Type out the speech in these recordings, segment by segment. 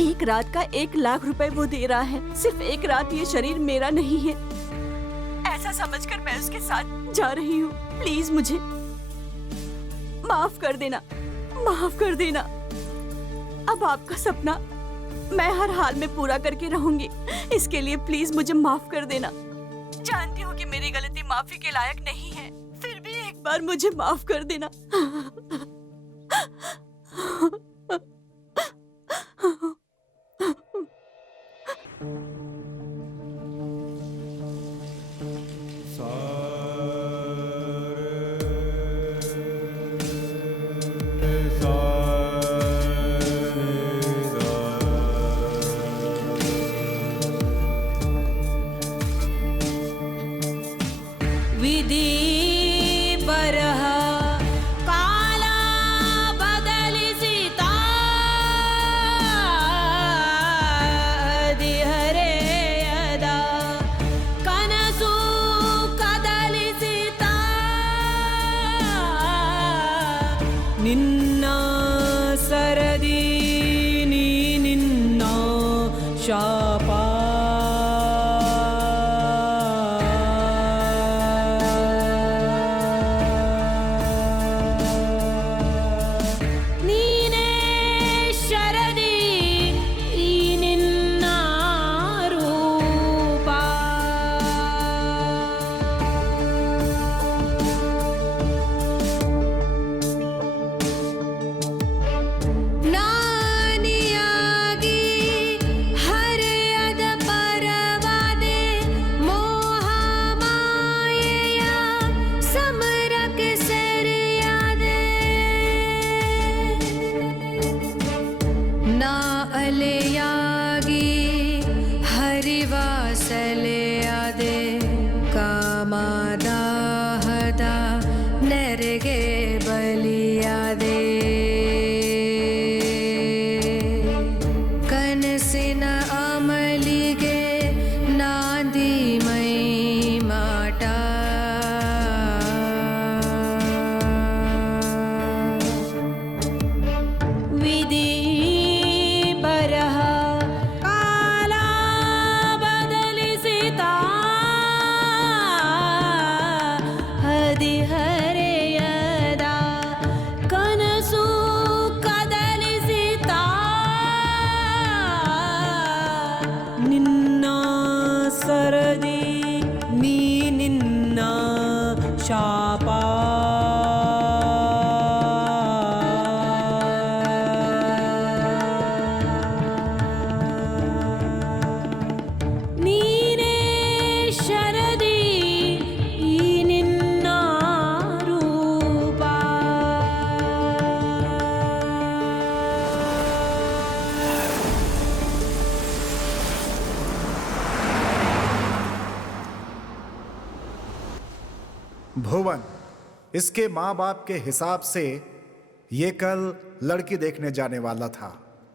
एक रात का 1 लाख रुपए वो दे रहा है। सिर्फ एक रात, ये शरीर मेरा नहीं है ऐसा समझकर मैं उसके साथ जा रही हूँ। प्लीज मुझे माफ कर देना, माफ कर देना। अब आपका सपना मैं हर हाल में पूरा करके रहूंगी। इसके लिए प्लीज मुझे माफ कर देना। जानती हूँ कि मेरी गलती माफी के लायक नहीं है, फिर भी एक बार मुझे माफ कर देना। भुवन, इसके माँ बाप के हिसाब से ये कल लड़की देखने जाने वाला था,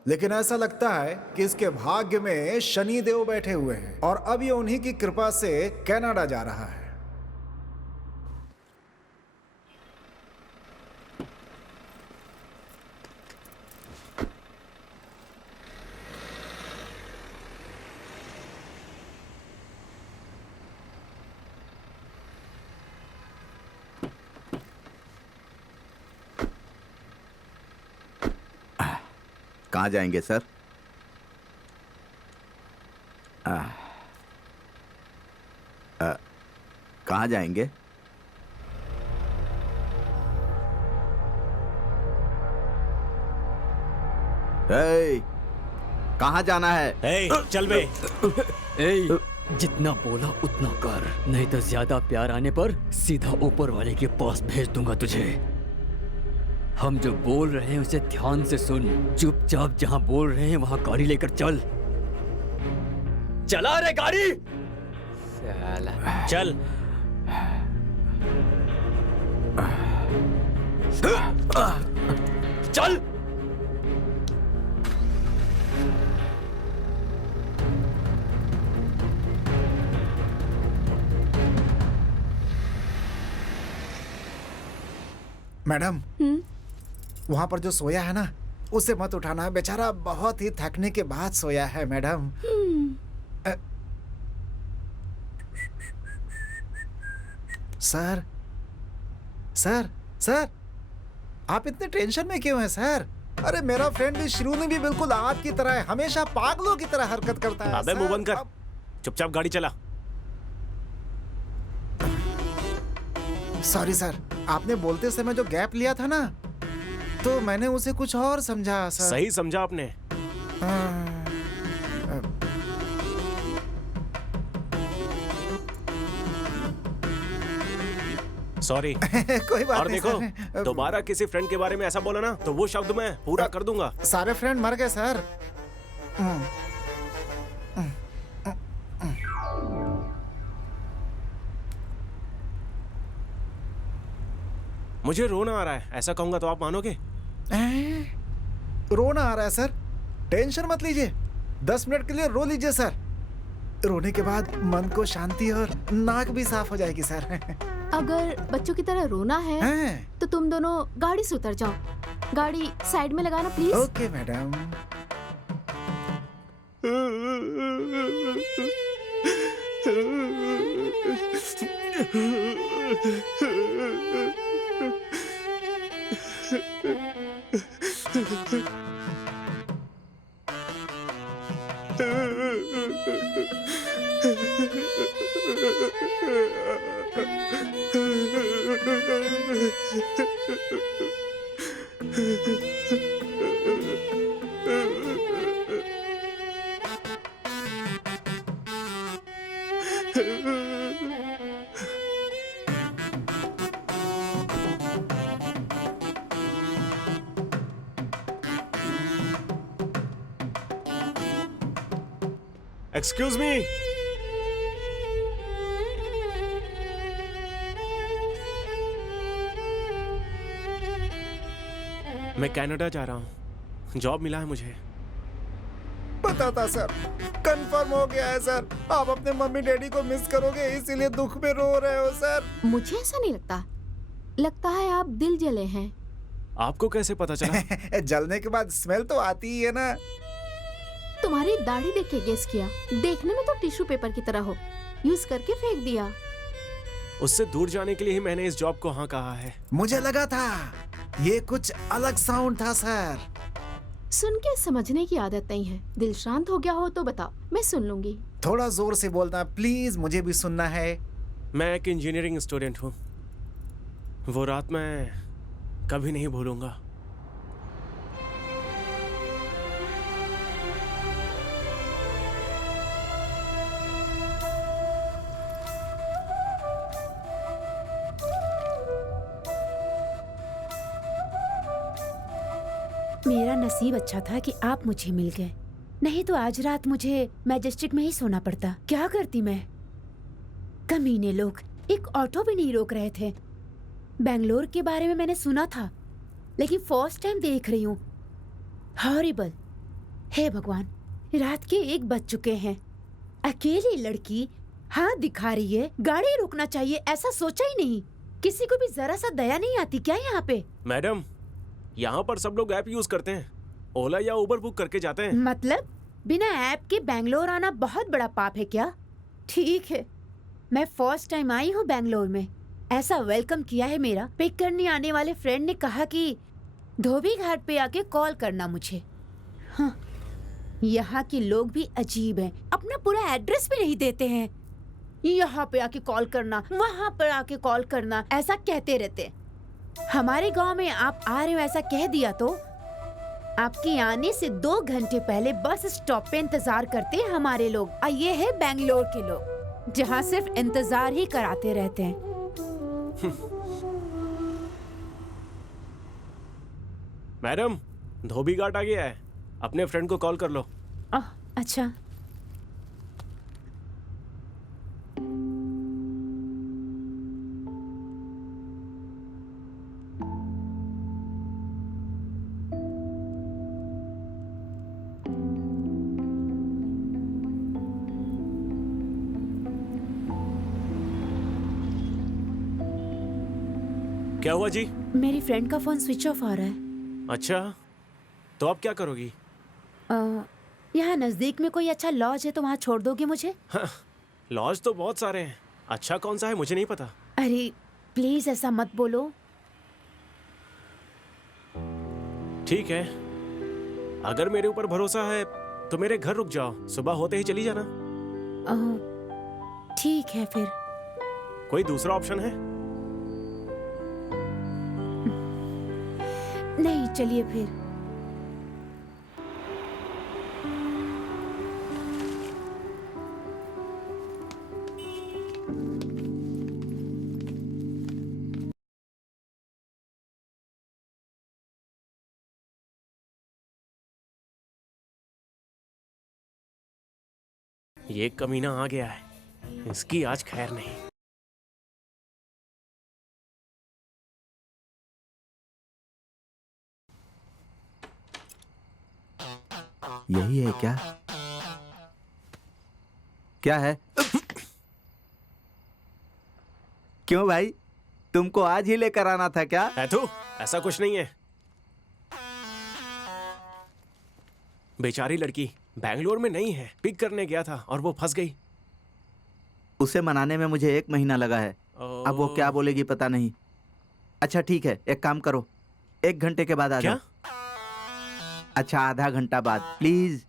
लेकिन ऐसा लगता है कि इसके भाग्य में शनि देव बैठे हुए हैं और अब ये उन्हीं की कृपा से कनाडा जा रहा है। कहाँ जाएंगे सर? कहाँ जाएंगे? कहाँ जाना है? चल बे। जितना बोला उतना कर, नहीं तो ज्यादा प्यार आने पर सीधा ऊपर वाले के पास भेज दूंगा तुझे। हम जो बोल रहे हैं उसे ध्यान से सुन। चुपचाप जहां बोल रहे हैं वहां गाड़ी लेकर चल। चला रे गाड़ी। चल। चल। मैडम, वहां पर जो सोया है ना, उसे मत उठाना, बेचारा बहुत ही थकने के बाद सोया है मैडम। सर सर सर, आप इतने टेंशन में क्यों हैं सर? अरे मेरा फ्रेंड भी शिरोनी भी बिल्कुल आपकी तरह है, हमेशा पागलों की तरह हरकत करता है। अबे मुंह बंद कर, चुपचाप गाड़ी चला। सॉरी सर, आपने बोलते समय जो गैप लिया था ना, तो मैंने उसे कुछ और समझा सर। सही समझा आपने। सॉरी। कोई बात और नहीं देखो, सर। दोबारा किसी फ्रेंड के बारे में ऐसा बोला ना तो वो शब्द मैं पूरा कर दूंगा। सारे फ्रेंड मर गए सर। मुझे रोना आ रहा है, ऐसा कहूंगा तो आप मानोगे? रोना आ रहा है सर? टेंशन मत लीजिए, 10 मिनट के लिए रो लीजिए सर। रोने के बाद मन को शांति और नाक भी साफ हो जाएगी सर। अगर बच्चों की तरह रोना है तो तुम दोनों गाड़ी से उतर जाओ। गाड़ी साइड में लगाना please. Okay madam. Excuse me. मैं कनाडा जा रहा हूँ, जॉब मिला है मुझे। पता था सर, कंफर्म हो गया है सर। आप अपने मम्मी डैडी को मिस करोगे, इसीलिए दुख में रो रहे हो सर। मुझे ऐसा नहीं लगता, लगता है आप दिल जले हैं। आपको कैसे पता चला? जलने के बाद स्मेल तो आती ही है ना। तुम्हारी दाढ़ी देख के गेस किया, देखने में तो टिश्यू पेपर की तरह हो, यूज करके फेंक दिया। उससे दूर जाने के लिए ही मैंने इस जॉब को हाँ कहा है। मुझे लगा था ये कुछ अलग साउंड था सर। सुन के समझने की आदत नहीं है। दिल शांत हो गया हो तो बताओ, मैं सुन लूंगी। थोड़ा जोर से बोलना प्लीज, मुझे भी सुनना है। मैं एक इंजीनियरिंग स्टूडेंट हूँ। वो रात मैं कभी नहीं भूलूंगा। मेरा नसीब अच्छा था कि आप मुझे मिल गए, नहीं तो आज रात मुझे मैजेस्टिक में ही सोना पड़ता। क्या करती मैं? कमीने लोग एक ऑटो भी नहीं रोक रहे थे। बेंगलोर के बारे में मैंने सुना था, लेकिन फर्स्ट टाइम देख रही हूँ। हॉरिबल। हे भगवान, रात के 1 बज चुके हैं। अकेली लड़की हाथ दिखा रही है, गाड़ी रोकना चाहिए ऐसा सोचा ही नहीं। किसी को भी जरा सा दया नहीं आती क्या यहाँ पे? मैडम, यहाँ पर सब लोग ऐप यूज करते हैं, ओला या उबर बुक करके जाते हैं। मतलब बिना ऐप के बेंगलोर आना बहुत बड़ा पाप है क्या? ठीक है, मैं फर्स्ट टाइम आई हूँ बेंगलोर में। ऐसा वेलकम किया है मेरा। पिक करने आने वाले फ्रेंड ने कहा कि धोबी घाट पे आके कॉल करना मुझे। हाँ, यहाँ के लोग भी अजीब हैं, अपना पूरा एड्रेस भी नहीं देते हैं। यहाँ पे आके कॉल करना, वहाँ पर आके कॉल करना, ऐसा कहते रहते हैं। हमारे गांव में आप आ रहे हो ऐसा कह दिया तो आपके आने से 2 घंटे पहले बस स्टॉप पे इंतजार करते हैं हमारे लोग। और ये है बेंगलोर के लोग, जहाँ सिर्फ इंतजार ही कराते रहते हैं। मैडम, धोबी घाट आ गया है, अपने फ्रेंड को कॉल कर लो। अच्छा। क्या हुआ जी? मेरी फ्रेंड का फोन स्विच ऑफ आ रहा है। अच्छा, तो अब क्या करोगी? यहाँ नजदीक में कोई अच्छा लॉज है तो वहाँ छोड़ दोगे मुझे? लॉज तो बहुत सारे हैं, अच्छा कौन सा है मुझे नहीं पता। अरे प्लीज ऐसा मत बोलो। ठीक है, अगर मेरे ऊपर भरोसा है तो मेरे घर रुक जाओ, सुबह होते ही चली जाना। ठीक है फिर। कोई दूसरा ऑप्शन है? नहीं, चलिए फिर। ये कमीना आ गया है, इसकी आज खैर नहीं। यही है क्या? क्या है? क्यों भाई, तुमको आज ही लेकर आना था क्या? ऐथू, ऐसा कुछ नहीं है। बेचारी लड़की बैंगलोर में नहीं है, पिक करने गया था और वो फंस गई। उसे मनाने में मुझे 1 महीना लगा है। अब वो क्या बोलेगी पता नहीं। अच्छा ठीक है, एक काम करो, 1 घंटे के बाद आ जाओ। अच्छा, आधा घंटा बाद प्लीज।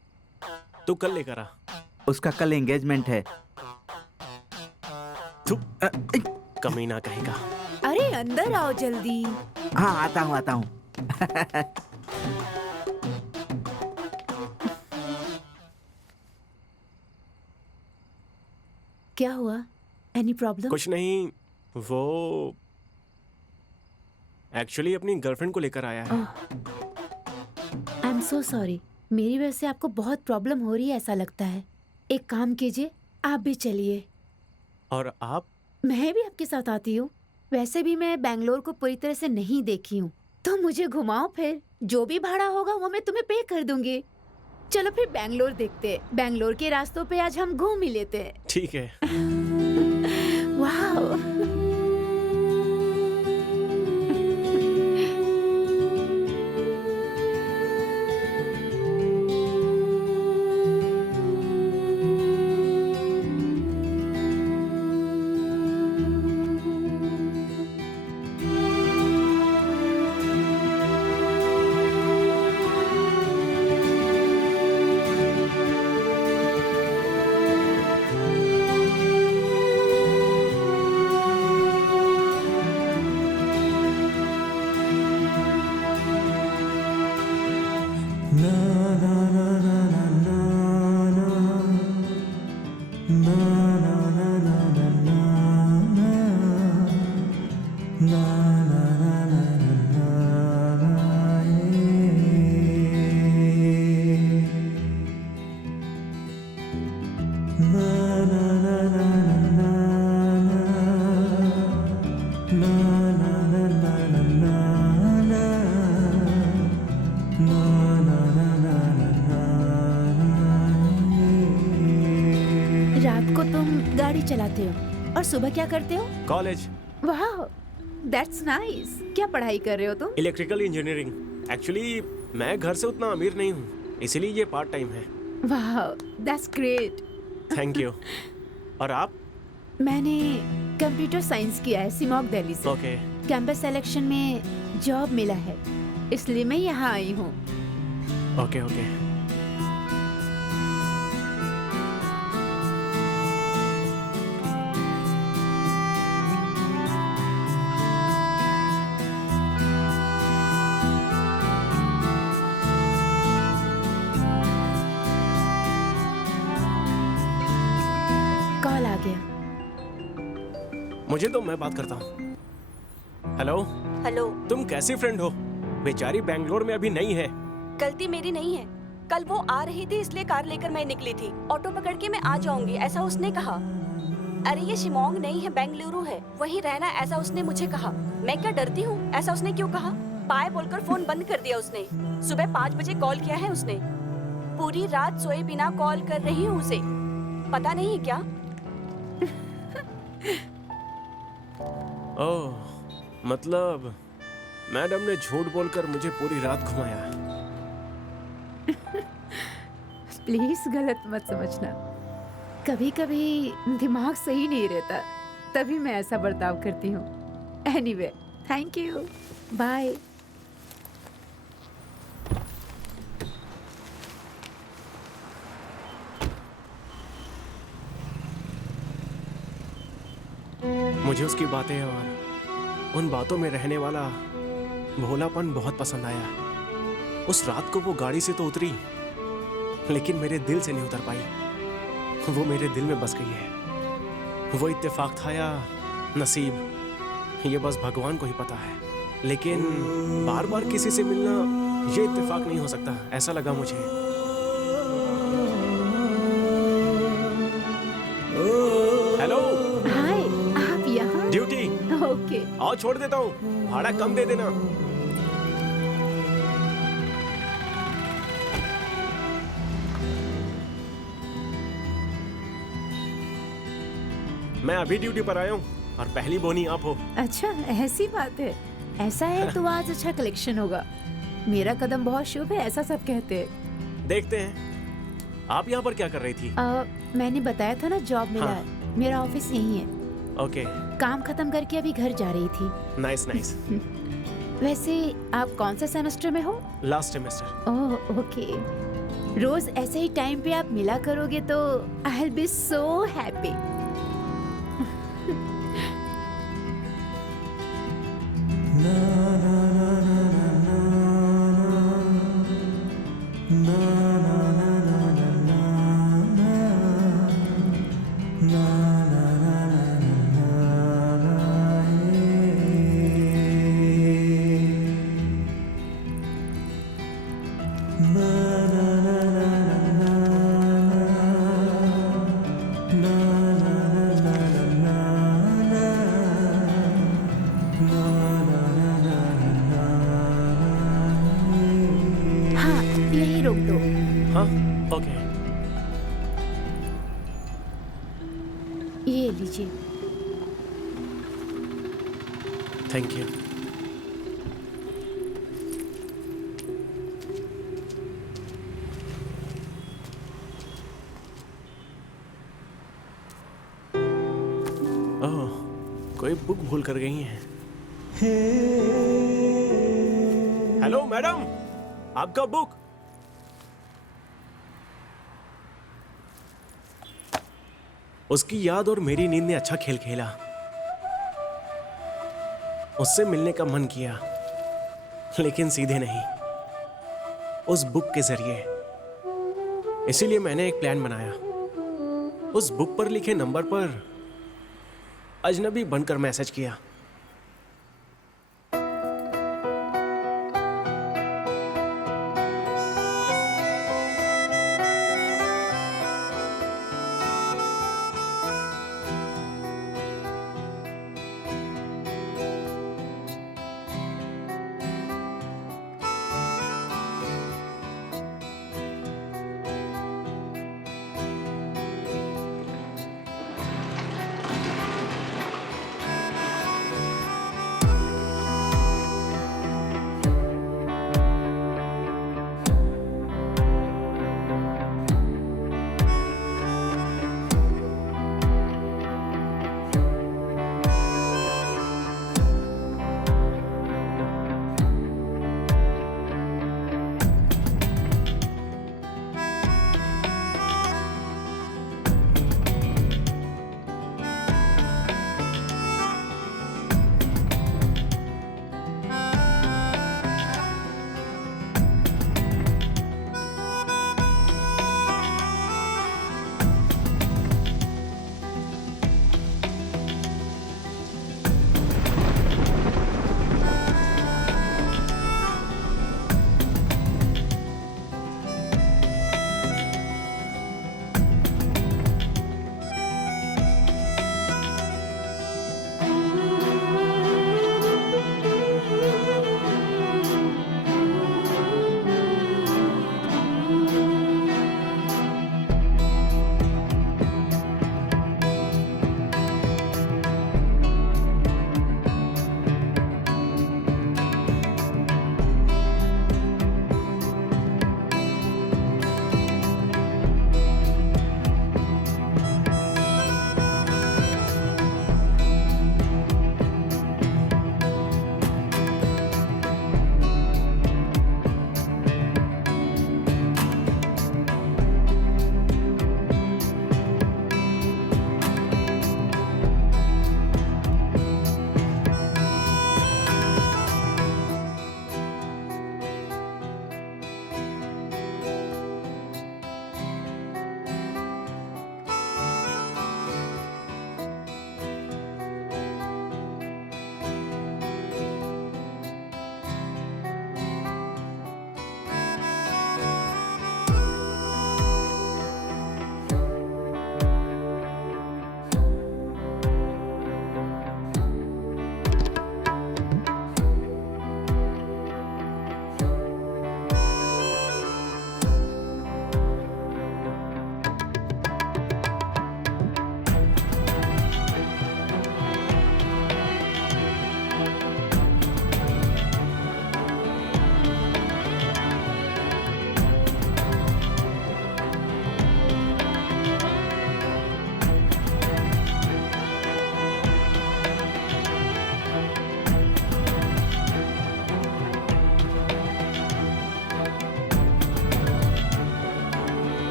तू कल लेकर आ। उसका कल एंगेजमेंट है। कमीना कहेगा। अरे अंदर आओ जल्दी। हाँ आता हूँ आता हूँ। क्या हुआ? Any problem? कुछ नहीं, वो एक्चुअली अपनी गर्लफ्रेंड को लेकर आया है। आई एम सो सॉरी, मेरी वजह से आपको बहुत प्रॉब्लम हो रही है ऐसा लगता है। एक काम कीजिए, आप भी चलिए। और आप? मैं भी आपके साथ आती हूँ। वैसे भी मैं बैंगलोर को पूरी तरह से नहीं देखी हूँ, तो मुझे घुमाओ फिर। जो भी भाड़ा होगा वो मैं तुम्हें पे कर दूंगी। चलो फिर बैंगलोर देखते हैं। बैंगलोर के रास्तों पे आज हम घूम ही लेते हैं। ठीक है। वाह। रात को तुम गाड़ी चलाते हो और सुबह क्या करते हो? कॉलेज। वाह, दैट्स नाइस। क्या पढ़ाई कर रहे हो तुम? Electrical engineering. एक्चुअली मैं घर से उतना अमीर नहीं हूँ, इसीलिए ये पार्ट टाइम है। वाह, दैट्स ग्रेट। Thank you. और आप? मैंने कंप्यूटर साइंस किया है सिमोग दिल्ली से। ओके। कैंपस सिलेक्शन में जॉब मिला है, इसलिए मैं यहाँ आई हूँ। Okay okay. कॉल आ गया। मुझे तो मैं बात करता हूँ। हेलो। हेलो। तुम कैसी फ्रेंड हो? बेचारी बैंगलोर में अभी नहीं है। गलती मेरी नहीं है, कल वो आ रही थी इसलिए कार लेकर मैं निकली थी। ऑटो पकड़ के मैं आ जाऊंगी ऐसा उसने कहा। अरे ये शिमोंग नहीं है, बेंगलुरु है, वहीं रहना ऐसा उसने मुझे कहा। मैं क्या डरती हूँ? ऐसा उसने क्यों कहा? बाय बोलकर फोन बंद कर दिया उसने। सुबह 5 बजे कॉल किया है उसने। पूरी रात सोए बिना कॉल कर रही हूँ उसे, पता नहीं क्या। ओह, मतलब मैडम ने झूठ बोलकर मुझे पूरी रात घुमाया। प्लीज गलत मत समझना, कभी कभी दिमाग सही नहीं रहता, तभी मैं ऐसा बर्ताव करती हूँ। Anyway, thank you, bye. मुझे उसकी बातें और उन बातों में रहने वाला भोलापन बहुत पसंद आया। उस रात को वो गाड़ी से तो उतरी, लेकिन मेरे दिल से नहीं उतर पाई। वो मेरे दिल में बस गई है। वो इत्तेफाक था या नसीब, ये बस भगवान को ही पता है। लेकिन बार बार किसी से मिलना ये इत्तेफाक नहीं हो सकता, ऐसा लगा मुझे। हेलो। हाय, आप यहाँ? ड्यूटी। ओके। आओ छोड़ देता हूँ, भाड़ा कम दे देना। मैं अभी ड्यूटी पर आया हूँ और पहली बोनी आप हो। अच्छा, ऐसी बात है। ऐसा है तो आज अच्छा कलेक्शन होगा। मेरा कदम बहुत शुभ है, ऐसा सब कहते हैं। देखते हैं। आप यहाँ पर क्या कर रही थी? मैंने बताया था ना, जॉब मिला हाँ। है। मेरा ऑफिस यही है। ओके। काम खत्म करके अभी घर जा रही थी। Nice nice. वैसे आप कौन से सेमेस्टर में हो? Last semester. Oh okay. रोज ऐसे ही टाइम पे आप मिला करोगे तो I will be so happy. हाँ, यही रोक दो। हाँ ओके। ये लीजिए। Thank you. ओह, कोई बुक भूल कर गई हैं। हेलो मैडम, आपका बुक। उसकी याद और मेरी नींद ने अच्छा खेल खेला। उससे मिलने का मन किया, लेकिन सीधे नहीं, उस बुक के जरिए। इसीलिए मैंने एक प्लान बनाया। उस बुक पर लिखे नंबर पर अजनबी बनकर मैसेज किया।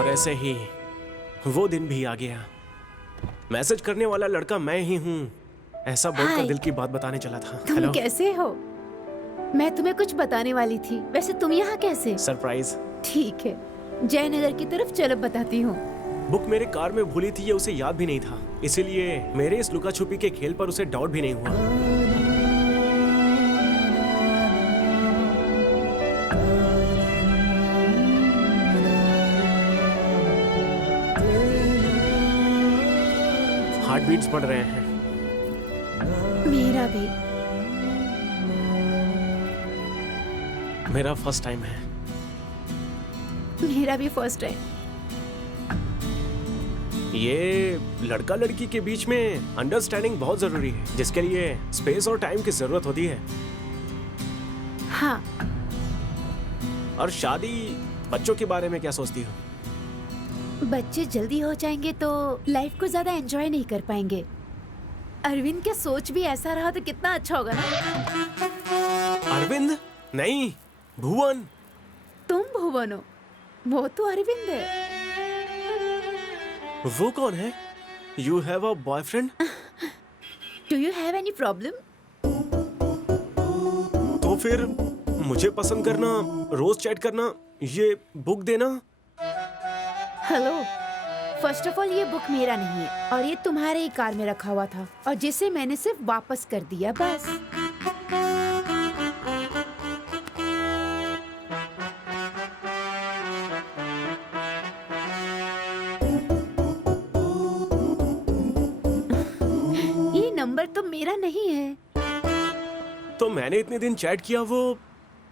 और ऐसे ही वो दिन भी आ गया। मैसेज करने वाला लड़का मैं ही हूँ, ऐसा बोलकर हाय। दिल की बात बताने चला था। तुम हेलो, कैसे हो? मैं तुम्हें कुछ बताने वाली थी। वैसे तुम यहाँ कैसे? सरप्राइज। ठीक है, जयनगर की तरफ चलो, बताती हूँ। बुक मेरे कार में भूली थी, ये उसे याद भी नहीं था, इसीलिए मेरे इस लुका छुपी के खेल पर उसे डाउट भी नहीं हुआ। हार्ट बीट्स बढ़ रहे हैं। मेरा भी। मेरा फर्स्ट टाइम है। मेरा भी फर्स्ट टाइम। ये लड़का लड़की के बीच में अंडरस्टैंडिंग बहुत जरूरी है, जिसके लिए स्पेस और टाइम की जरूरत होती है। हाँ, और शादी, बच्चों के बारे में क्या सोचती हो? बच्चे जल्दी हो जाएंगे तो लाइफ को ज्यादा एंजॉय नहीं कर पाएंगे। अरविंद का सोच भी ऐसा रहा तो कितना अच्छा होगा ना। अरविंद नहीं, भुवन। तुम भुवन हो, वो तो अरविंद है। वो कौन है? You have a boyfriend? Do you have any problem? तो फिर मुझे पसंद करना, रोज चैट करना, ये बुक देना। हेलो, फर्स्ट ऑफ ऑल ये बुक मेरा नहीं है और ये तुम्हारे ही कार में रखा हुआ था और जिसे मैंने सिर्फ वापस कर दिया, बस। ये नंबर तो मेरा नहीं है। तो मैंने इतने दिन चैट किया, वो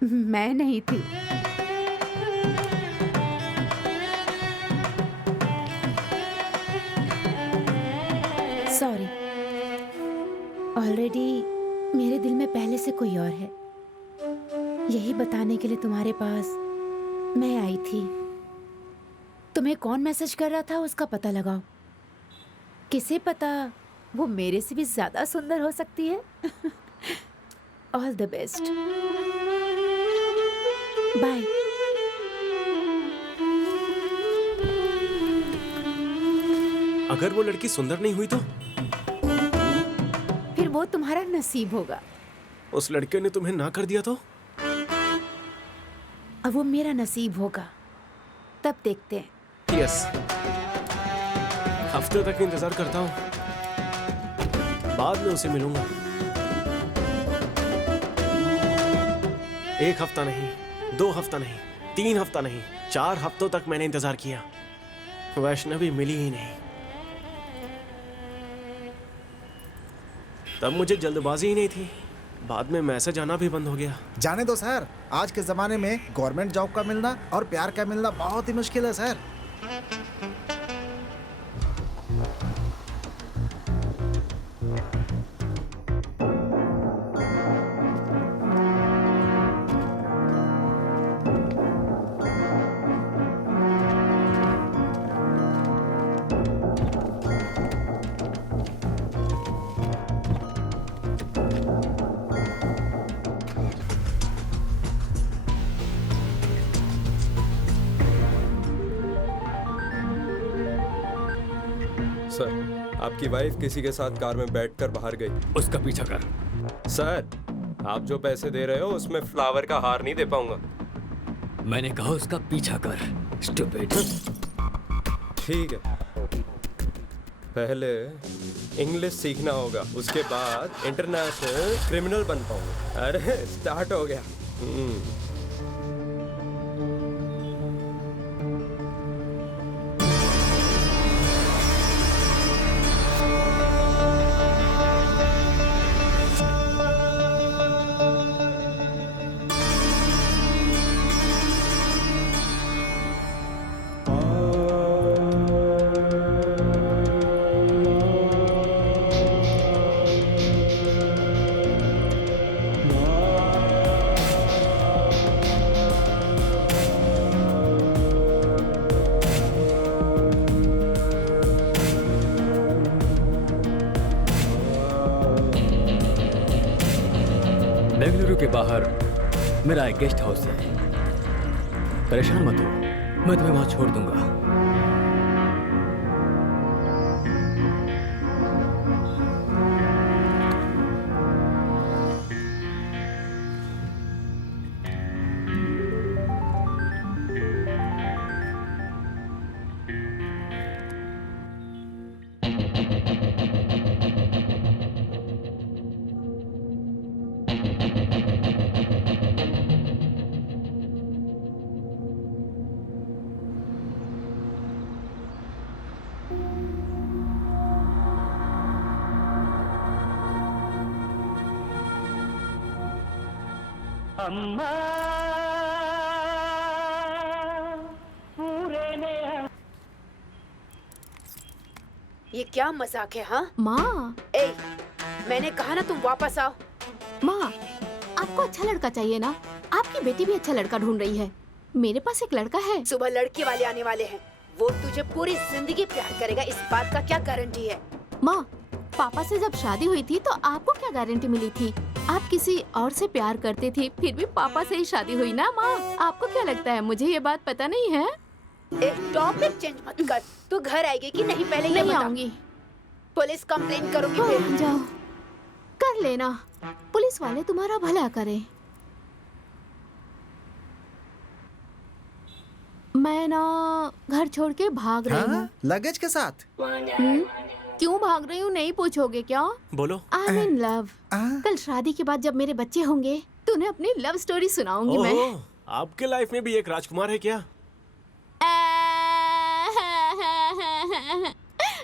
मैं नहीं थी। सॉरी, ऑलरेडी मेरे दिल में पहले से कोई और है। यही बताने के लिए तुम्हारे पास मैं आई थी। तुम्हें कौन मैसेज कर रहा था उसका पता लगाओ। किसे पता, वो मेरे से भी ज्यादा सुंदर हो सकती है। All the best, bye. अगर वो लड़की सुंदर नहीं हुई तो? फिर वो तुम्हारा नसीब होगा। उस लड़के ने तुम्हें ना कर दिया तो? अब वो मेरा नसीब होगा, तब देखते हैं। यस, हफ्ते तक इंतजार करता हूँ, बाद में उसे मिलूंगा। 1 हफ्ता नहीं, 2 हफ्ता नहीं, 3 हफ्ता नहीं, 4 हफ्तों तक मैंने इंतजार किया, वैष्णवी मिली ही नहीं। तब मुझे जल्दबाजी ही नहीं थी, बाद में मैसेज आना भी बंद हो गया। जाने दो सर, आज के जमाने में गवर्नमेंट जॉब का मिलना और प्यार का मिलना बहुत ही मुश्किल है सर। सर, आपकी वाइफ किसी के साथ कार में बैठकर बाहर गई। उसका पीछा कर। सर, आप जो पैसे दे रहे हो उसमें फ्लावर का हार नहीं दे पाऊंगा। मैंने कहा उसका पीछा कर, स्टूपिड। ठीक है, पहले इंग्लिश सीखना होगा, उसके बाद इंटरनेशनल क्रिमिनल बन पाऊंगा। अरे स्टार्ट हो गया। बेंगलुरु के बाहर मेरा एक गेस्ट हाउस है, परेशान मत हो, मैं तुम्हें वहां छोड़ दूंगा। ये क्या मजाक है? हाँ माँ, ए, मैंने कहा ना तुम वापस आओ। माँ, आपको अच्छा लड़का चाहिए ना? आपकी बेटी भी अच्छा लड़का ढूंढ रही है। मेरे पास एक लड़का है। सुबह लड़के वाले आने वाले हैं, वो तुझे पूरी जिंदगी प्यार करेगा, इस बात का क्या गारंटी है? माँ, पापा से जब शादी हुई थी तो आपको क्या गारंटी मिली थी? आप किसी और से प्यार करती थी, फिर भी पापा से ही शादी हुई ना माँ। आपको क्या लगता है मुझे ये बात पता नहीं है? एक टॉपिक चेंज मत कर। तू घर आएगी कि नहीं पहले ये नहीं बता। आऊंगी। पुलिस कंप्लेन करूंगी फिर। जाओ, कर लेना। पुलिस वाले तुम्हारा भला करे। मैं ना घर छोड़ के भाग रही हूँ। लगेज के साथ? क्यों भाग रही हूँ नहीं पूछोगे क्या? बोलो। I am in love. कल शादी के बाद जब मेरे बच्चे होंगे तो उन्हें अपनी लव स्टोरी सुनाऊंगी मैं। आपके लाइफ में भी एक राजकुमार है क्या?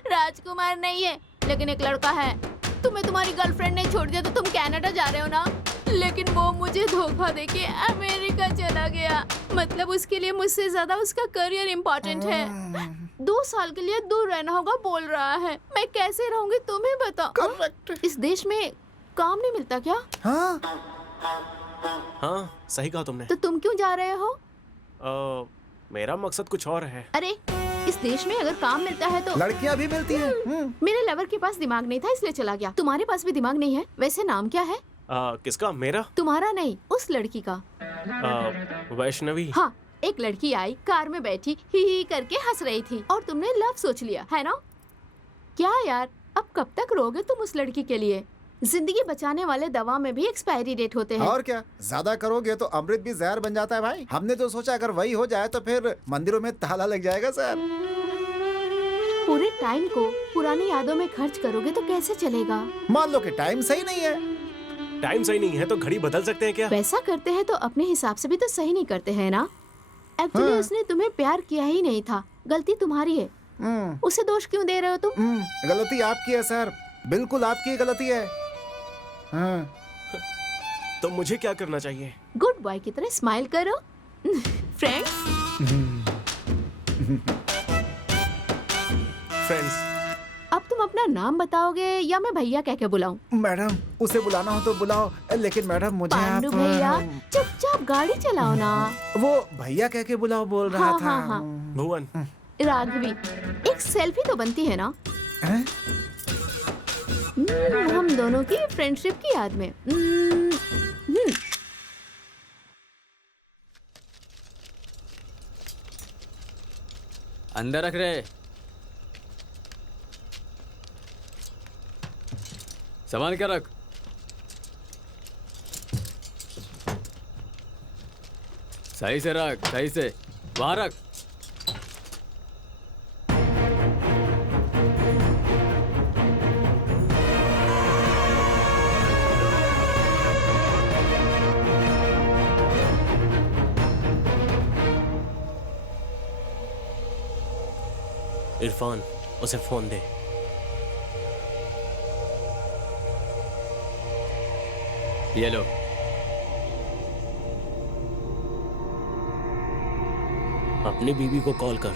राजकुमार नहीं है, लेकिन एक लड़का है। तुम्हें तुम्हारी गर्लफ्रेंड ने छोड़ दिया तो तुम कनाडा जा रहे हो ना, लेकिन वो मुझे धोखा देके अमेरिका चला गया। मतलब उसके लिए मुझसे ज्यादा उसका करियर इम्पोर्टेंट है। 2 साल के लिए दूर रहना होगा बोल रहा है। मैं कैसे रहूंगी तुम्हें बताओ। इस देश में काम नहीं मिलता क्या? हाँ सही कहा तुमने। तो तुम क्यों जा रहे हो? मेरा मकसद कुछ और है। अरे इस देश में अगर काम मिलता है तो लड़कियां भी मिलती हैं। मेरे लवर के पास दिमाग नहीं था इसलिए चला गया। तुम्हारे पास भी दिमाग नहीं है? वैसे नाम क्या है? किसका? मेरा? तुम्हारा नहीं, उस लड़की का। वैष्णवी। हाँ, एक लड़की आई, कार में बैठी ही करके हंस रही थी और तुमने लव सोच लिया है ना? क्या यार, अब कब तक रोगे तुम उस लड़की के लिए? जिंदगी बचाने वाले दवा में भी एक्सपायरी डेट होते हैं। और क्या, ज्यादा करोगे तो अमृत भी जहर बन जाता है भाई। हमने तो सोचा अगर वही हो जाए तो फिर मंदिरों में ताला लग जाएगा सर। पूरे टाइम को पुरानी यादों में खर्च करोगे तो कैसे चलेगा? मान लो कि टाइम सही नहीं है। टाइम सही नहीं है तो घड़ी बदल सकते हैं क्या? वैसा करते हैं तो अपने हिसाब से भी तो सही नहीं करते हैं ना। एक्चुअली उसने तुम्हें प्यार किया ही नहीं था, गलती तुम्हारी है। उसे दोष क्यों दे रहे हो तुम? गलती आपकी है सर, बिल्कुल आपकी गलती है। तो मुझे क्या करना चाहिए? गुड बॉय की तरह स्माइल करो। फ्रेंड्स। फ्रेंड्स। अब तुम अपना नाम बताओगे या मैं भैया कह के बुलाऊं? मैडम, उसे बुलाना हो तो बुलाओ, लेकिन मैडम मुझे पांडु आप भैया चुपचाप गाड़ी चलाओ ना। वो भैया कह के बुलाओ बोल रहा हाँ, था। हाँ, हाँ। भुवन। राघवी, एक सेल्फी तो बनती है ना? हम दोनों की फ्रेंडशिप की याद में। अंदर रख रहे। सामान क्या रख। सही से रख, सही से वहां रख। इरफान, उसे फोन दे। ये लो। अपनी बीवी को कॉल कर।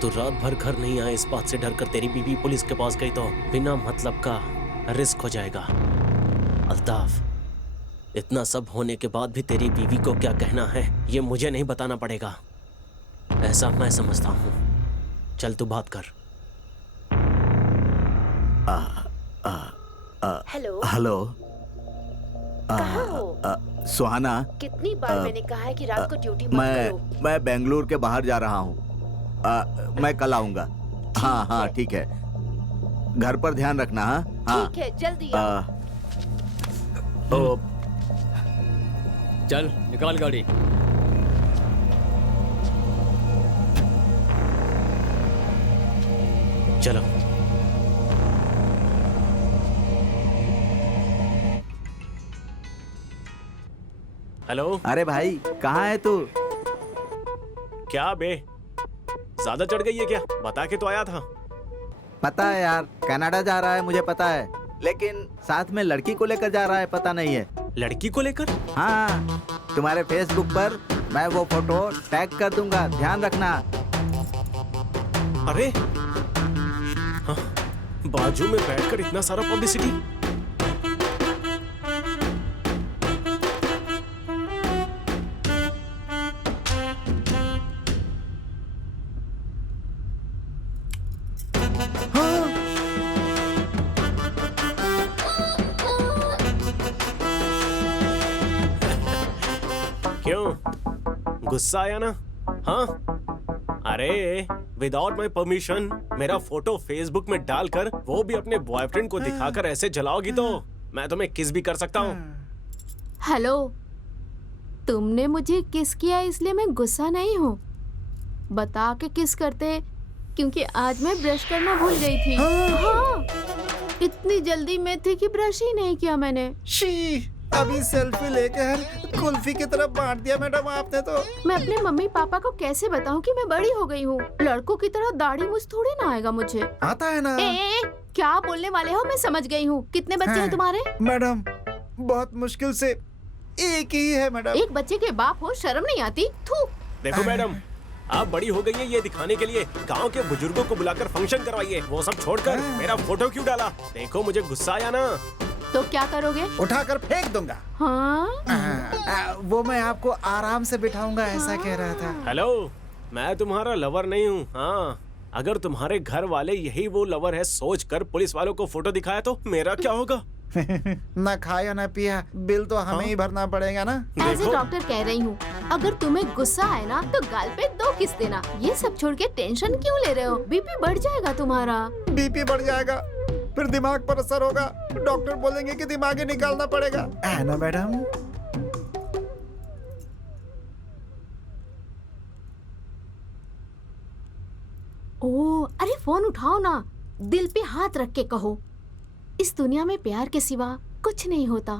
तू रात भर घर नहीं आए इस बात से डर कर तेरी बीवी पुलिस के पास गई तो बिना मतलब का रिस्क हो जाएगा। अल्ताफ, इतना सब होने के बाद भी तेरी बीवी को क्या कहना है ये मुझे नहीं बताना पड़ेगा, ऐसा मैं समझता हूँ। चल तू बात कर। हेलो। हेलो। कहाँ हो? सुहाना, कितनी बार मैंने कहा है कि रात को ड्यूटी मत करो। मैं बेंगलुरु के बाहर जा रहा हूँ। मैं कल आऊंगा। हाँ हाँ ठीक है। घर पर ध्यान रखना। हाँ ठीक है, जल्दी आओ। चल निकाल गाड़ी। चलो। हेलो। अरे भाई कहाँ है तू? क्या बे, ज्यादा चढ़ गई है क्या? बता के तो आया था। पता है यार, कनाडा जा रहा है मुझे पता है, लेकिन साथ में लड़की को लेकर जा रहा है पता नहीं है। लड़की को लेकर? हाँ, तुम्हारे फेसबुक पर मैं वो फोटो टैग कर दूंगा, ध्यान रखना। अरे हाँ, बाजू में बैठकर इतना सारा पब्लिसिटी। क्यों गुस्सा आया ना? हाँ, अरे विदाउट माई परमिशन मेरा फोटो फेसबुक में डालकर वो भी अपने बॉयफ्रेंड को दिखाकर ऐसे जलाओगी तो मैं तुम्हें किस भी कर सकता हूँ। हेलो, तुमने मुझे किस किया इसलिए मैं गुस्सा नहीं हूँ। बता के किस करते, क्योंकि आज मैं ब्रश करना भूल गई थी। हाँ, इतनी जल्दी में थी कि ब्रश ही नहीं किया मैंने। शी, अभी सेल्फी लेकर कुल्फी की तरफ बांट दिया मैडम आपने तो। मैं अपने मम्मी पापा को कैसे बताऊं कि मैं बड़ी हो गई हूँ? लड़कों की तरह दाढ़ी मूछ थोड़ी ना आएगा मुझे। आता है ना। ए, क्या बोलने वाले हो? मैं समझ गई हूँ। कितने बच्चे हैं तुम्हारे? मैडम बहुत मुश्किल से एक ही है मैडम। एक बच्चे के बाप हो, शर्म नहीं आती? थू। देखो मैडम, आप बड़ी हो गई है ये दिखाने के लिए गांव के बुजुर्गों को बुलाकर फंक्शन करवाइए। वो सब छोड़कर मेरा फोटो क्यों डाला? देखो मुझे गुस्सा आया ना। तो क्या करोगे? उठाकर फेंक दूंगा। हाँ? वो मैं आपको आराम से बिठाऊंगा ऐसा कह रहा था। हेलो, मैं तुम्हारा लवर नहीं हूँ। हाँ, अगर तुम्हारे घर वाले यही वो लवर है सोचकर पुलिस वालों को फोटो दिखाया तो मेरा क्या होगा? ना खाया ना पिया, बिल तो हमें ही भरना पड़ेगा ना। एज ए डॉक्टर कह रही हूँ, अगर तुम्हें गुस्सा आए ना तो गाल पे 2 किस देना। ये सब छोड़ के टेंशन क्यों ले रहे हो? बीपी बढ़ जाएगा तुम्हारा। बीपी बढ़ जाएगा, फिर दिमाग पर असर होगा। डॉक्टर बोलेंगे कि दिमाग ही निकालना पड़ेगा, है ना मैडम? ओह, अरे फोन उठाओ ना, दिल पे हाथ रख के कहो, इस दुनिया में प्यार के सिवा कुछ नहीं होता।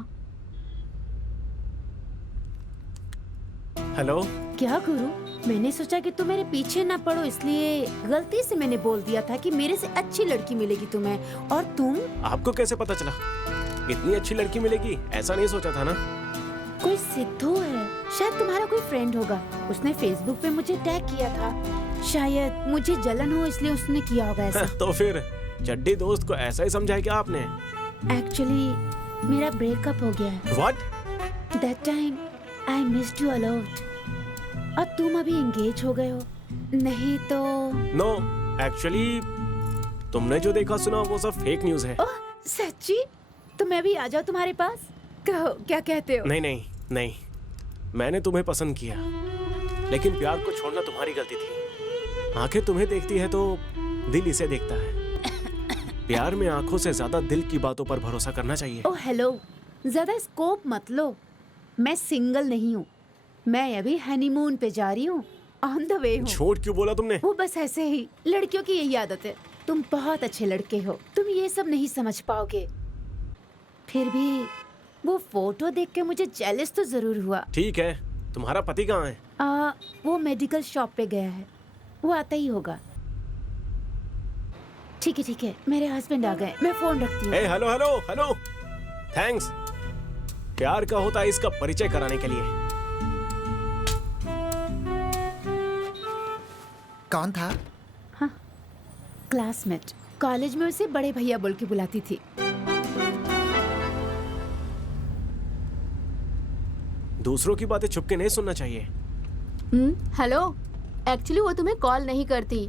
हेलो। क्या गुरु, मैंने सोचा कि तुम मेरे पीछे ना पड़ो, इसलिए गलती से मैंने बोल दिया था कि मेरे से अच्छी लड़की मिलेगी तुम्हें, और तुम। आपको कैसे पता चला इतनी अच्छी लड़की मिलेगी? ऐसा नहीं सोचा था ना। कोई सिद्धू है, शायद तुम्हारा कोई फ्रेंड होगा। उसने फेसबुक पे मुझे टैग किया था, शायद मुझे जलन हो इसलिए उसने किया होगा ऐसा। तो फिर चड्डी दोस्त को ऐसा ही समझाया क्या आपने? एक्चुअली मेरा ब्रेकअप हो गया है। What? That time I missed you a lot. और तुम अभी एंगेज हो गए हो, नहीं तो? No, actually तुमने जो देखा सुना वो सब फेक न्यूज है। ओह सच्ची? तो मैं भी आ जाऊँ तुम्हारे पास? कहो क्या कहते हो? नहीं नहीं नहीं, मैंने तुम्हें पसंद किया, लेकिन प्यार को छोड़ना तुम्हारी गलती थी। आंखें तुम्हें देखती है तो दिल इसे देखता है। प्यार में आंखों से ज्यादा दिल की बातों पर भरोसा करना चाहिए। ओह हेलो, ज्यादा स्कोप मत लो। मैं सिंगल नहीं हूँ, मैं अभी हनीमून पे जा रही हूँ, ऑन द वे हूँ। झूठ क्यों बोला तुमने? वो बस ऐसे ही, लड़कियों की यही आदत है। तुम बहुत अच्छे लड़के हो, तुम ये सब नहीं समझ पाओगे। फिर भी वो फोटो देख के मुझे जेलस तो जरूर हुआ। ठीक है, तुम्हारा पति कहाँ है? वो मेडिकल शॉप पे गया है, वो आता ही होगा। ठीक है, मेरे हस्बैंड आ गए, मैं फोन रखती हूँ। Hello hello hello, thanks. प्यार का होता है इसका परिचय कराने के लिए। कौन था? हाँ, क्लासमेट। कॉलेज में उसे बड़े भैया बोल के बुलाती थी। दूसरों की बातें छुप के नहीं सुनना चाहिए। हेलो, एक्चुअली वो तुम्हें कॉल नहीं करती।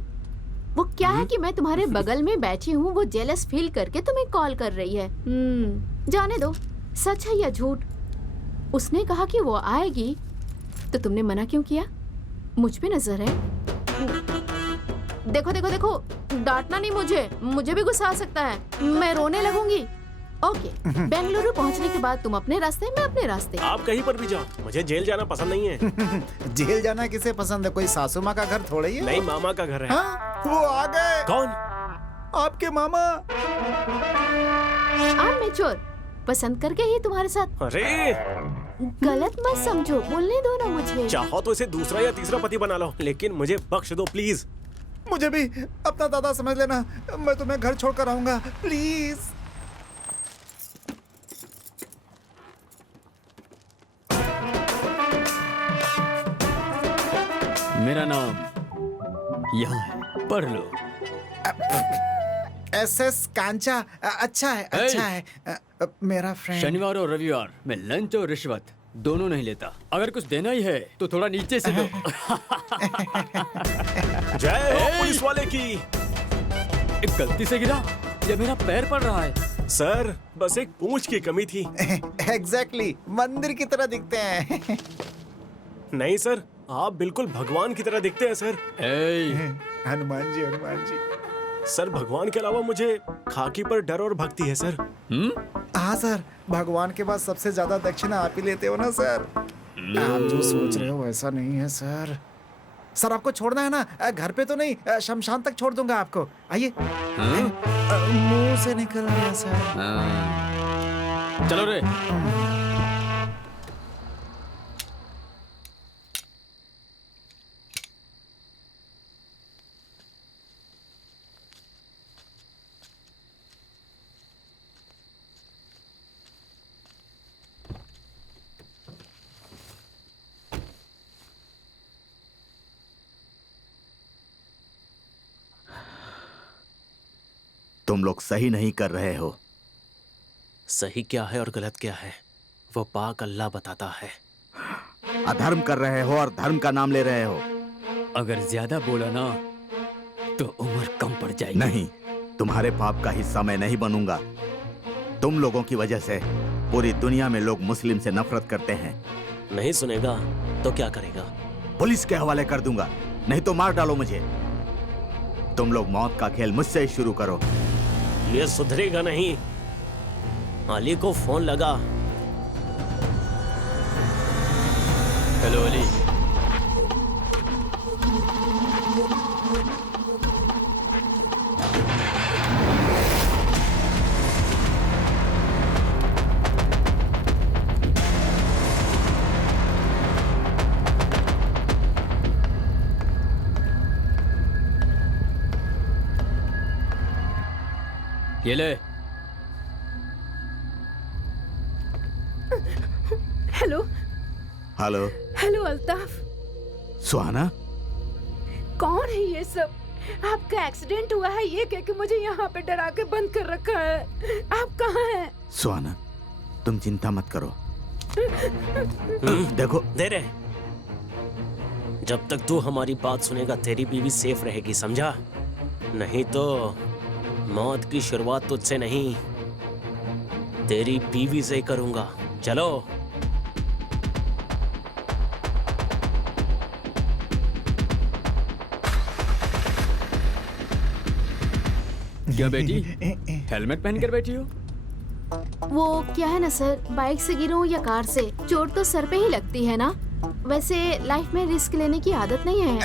वो क्या है कि मैं तुम्हारे बगल में बैठी हूँ, वो जेलस फील करके तुम्हें कॉल कर रही है। जाने दो, सच है या झूठ। उसने कहा कि वो आएगी, तो तुमने मना क्यों किया? मुझ पे नजर है। देखो देखो देखो, डांटना नहीं मुझे, मुझे भी गुस्सा आ सकता है, मैं रोने लगूंगी। ओके, बेंगलुरु पहुंचने के बाद तुम अपने रास्ते, मैं अपने रास्ते। आप कहीं पर भी जाओ, मुझे जेल जाना पसंद नहीं है। जेल जाना किसे पसंद है? कोई सासू माँ का घर थोड़ा ही है। नहीं, मामा का घर है। हाँ, वो आ गए। कौन? आपके मामा। आप मेच्योर, पसंद करके ही तुम्हारे साथ। अरे गलत मत समझो, बोलने दो ना मुझे। चाहो तो इसे दूसरा या तीसरा पति बना लो, लेकिन मुझे बख्श दो प्लीज। मुझे भी अपना दादा समझ लेना, मैं तुम्हें घर छोड़कर आऊंगा, प्लीज। मेरा नाम यहाँ है, पढ़ लो। SS कांचा, अच्छा है, अच्छा है। मेरा फ्रेंड। शनिवार और रविवार मैं लंच और रिश्वत दोनों नहीं लेता। अगर कुछ देना ही है तो थोड़ा नीचे से दो। जय हो पुलिस वाले की। एक गलती से गिरा या मेरा पैर पड़ रहा है? सर बस एक पूंछ की कमी थी। एग्जैक्टली, मंदिर की तरह दिखते हैं। नहीं सर, आप बिल्कुल भगवान की तरह दिखते हैं सर। हनुमान जी, हनुमान जी। सर भगवान के अलावा मुझे खाकी पर डर और भक्ति है सर। हाँ सर, भगवान के बाद सबसे ज्यादा दक्षिणा आप ही लेते हो ना सर। आप जो सोच रहे हो वैसा नहीं है सर। सर आपको छोड़ना है ना, घर पे तो नहीं, शमशान तक छोड़ दूंगा आपको। आइए। मुंह से निकल गया सर। चलो रे। तुम लोग सही नहीं कर रहे हो। सही क्या है और गलत क्या है वो पाक अल्लाह बताता है। अधर्म कर रहे हो और धर्म का नाम ले रहे हो। अगर ज्यादा बोला ना तो उम्र कम पड़ जाएगी। नहीं, तुम्हारे पाप का हिस्सा मैं नहीं बनूंगा। तुम लोगों की वजह से पूरी दुनिया में लोग मुस्लिम से नफरत करते हैं। नहीं सुनेगा तो क्या करेगा? पुलिस के हवाले कर दूंगा, नहीं तो मार डालो मुझे। तुम लोग मौत का खेल मुझसे ही शुरू करो। ये सुधरेगा नहीं। अली को फोन लगा। हेलो अली। ये ले। Hello hello. हेलो अल्ताफ। सुहाना, कौन है ये सब? आपका एक्सीडेंट हुआ है ये कह के मुझे यहाँ पे डरा के बंद कर रखा है। आप कहाँ हैं? सुहाना तुम चिंता मत करो। देखो दे रहे। जब तक तू हमारी बात सुनेगा तेरी बीवी सेफ रहेगी, समझा? नहीं तो मौत की शुरुआत तुझसे नहीं, तेरी बीवी से ही करूंगा। चलो। क्या बेटी, हेलमेट पहन कर बैठी हो? वो क्या है ना सर, बाइक से गिरूं या कार से, चोट तो सर पे ही लगती है ना। वैसे लाइफ में रिस्क लेने की आदत नहीं है।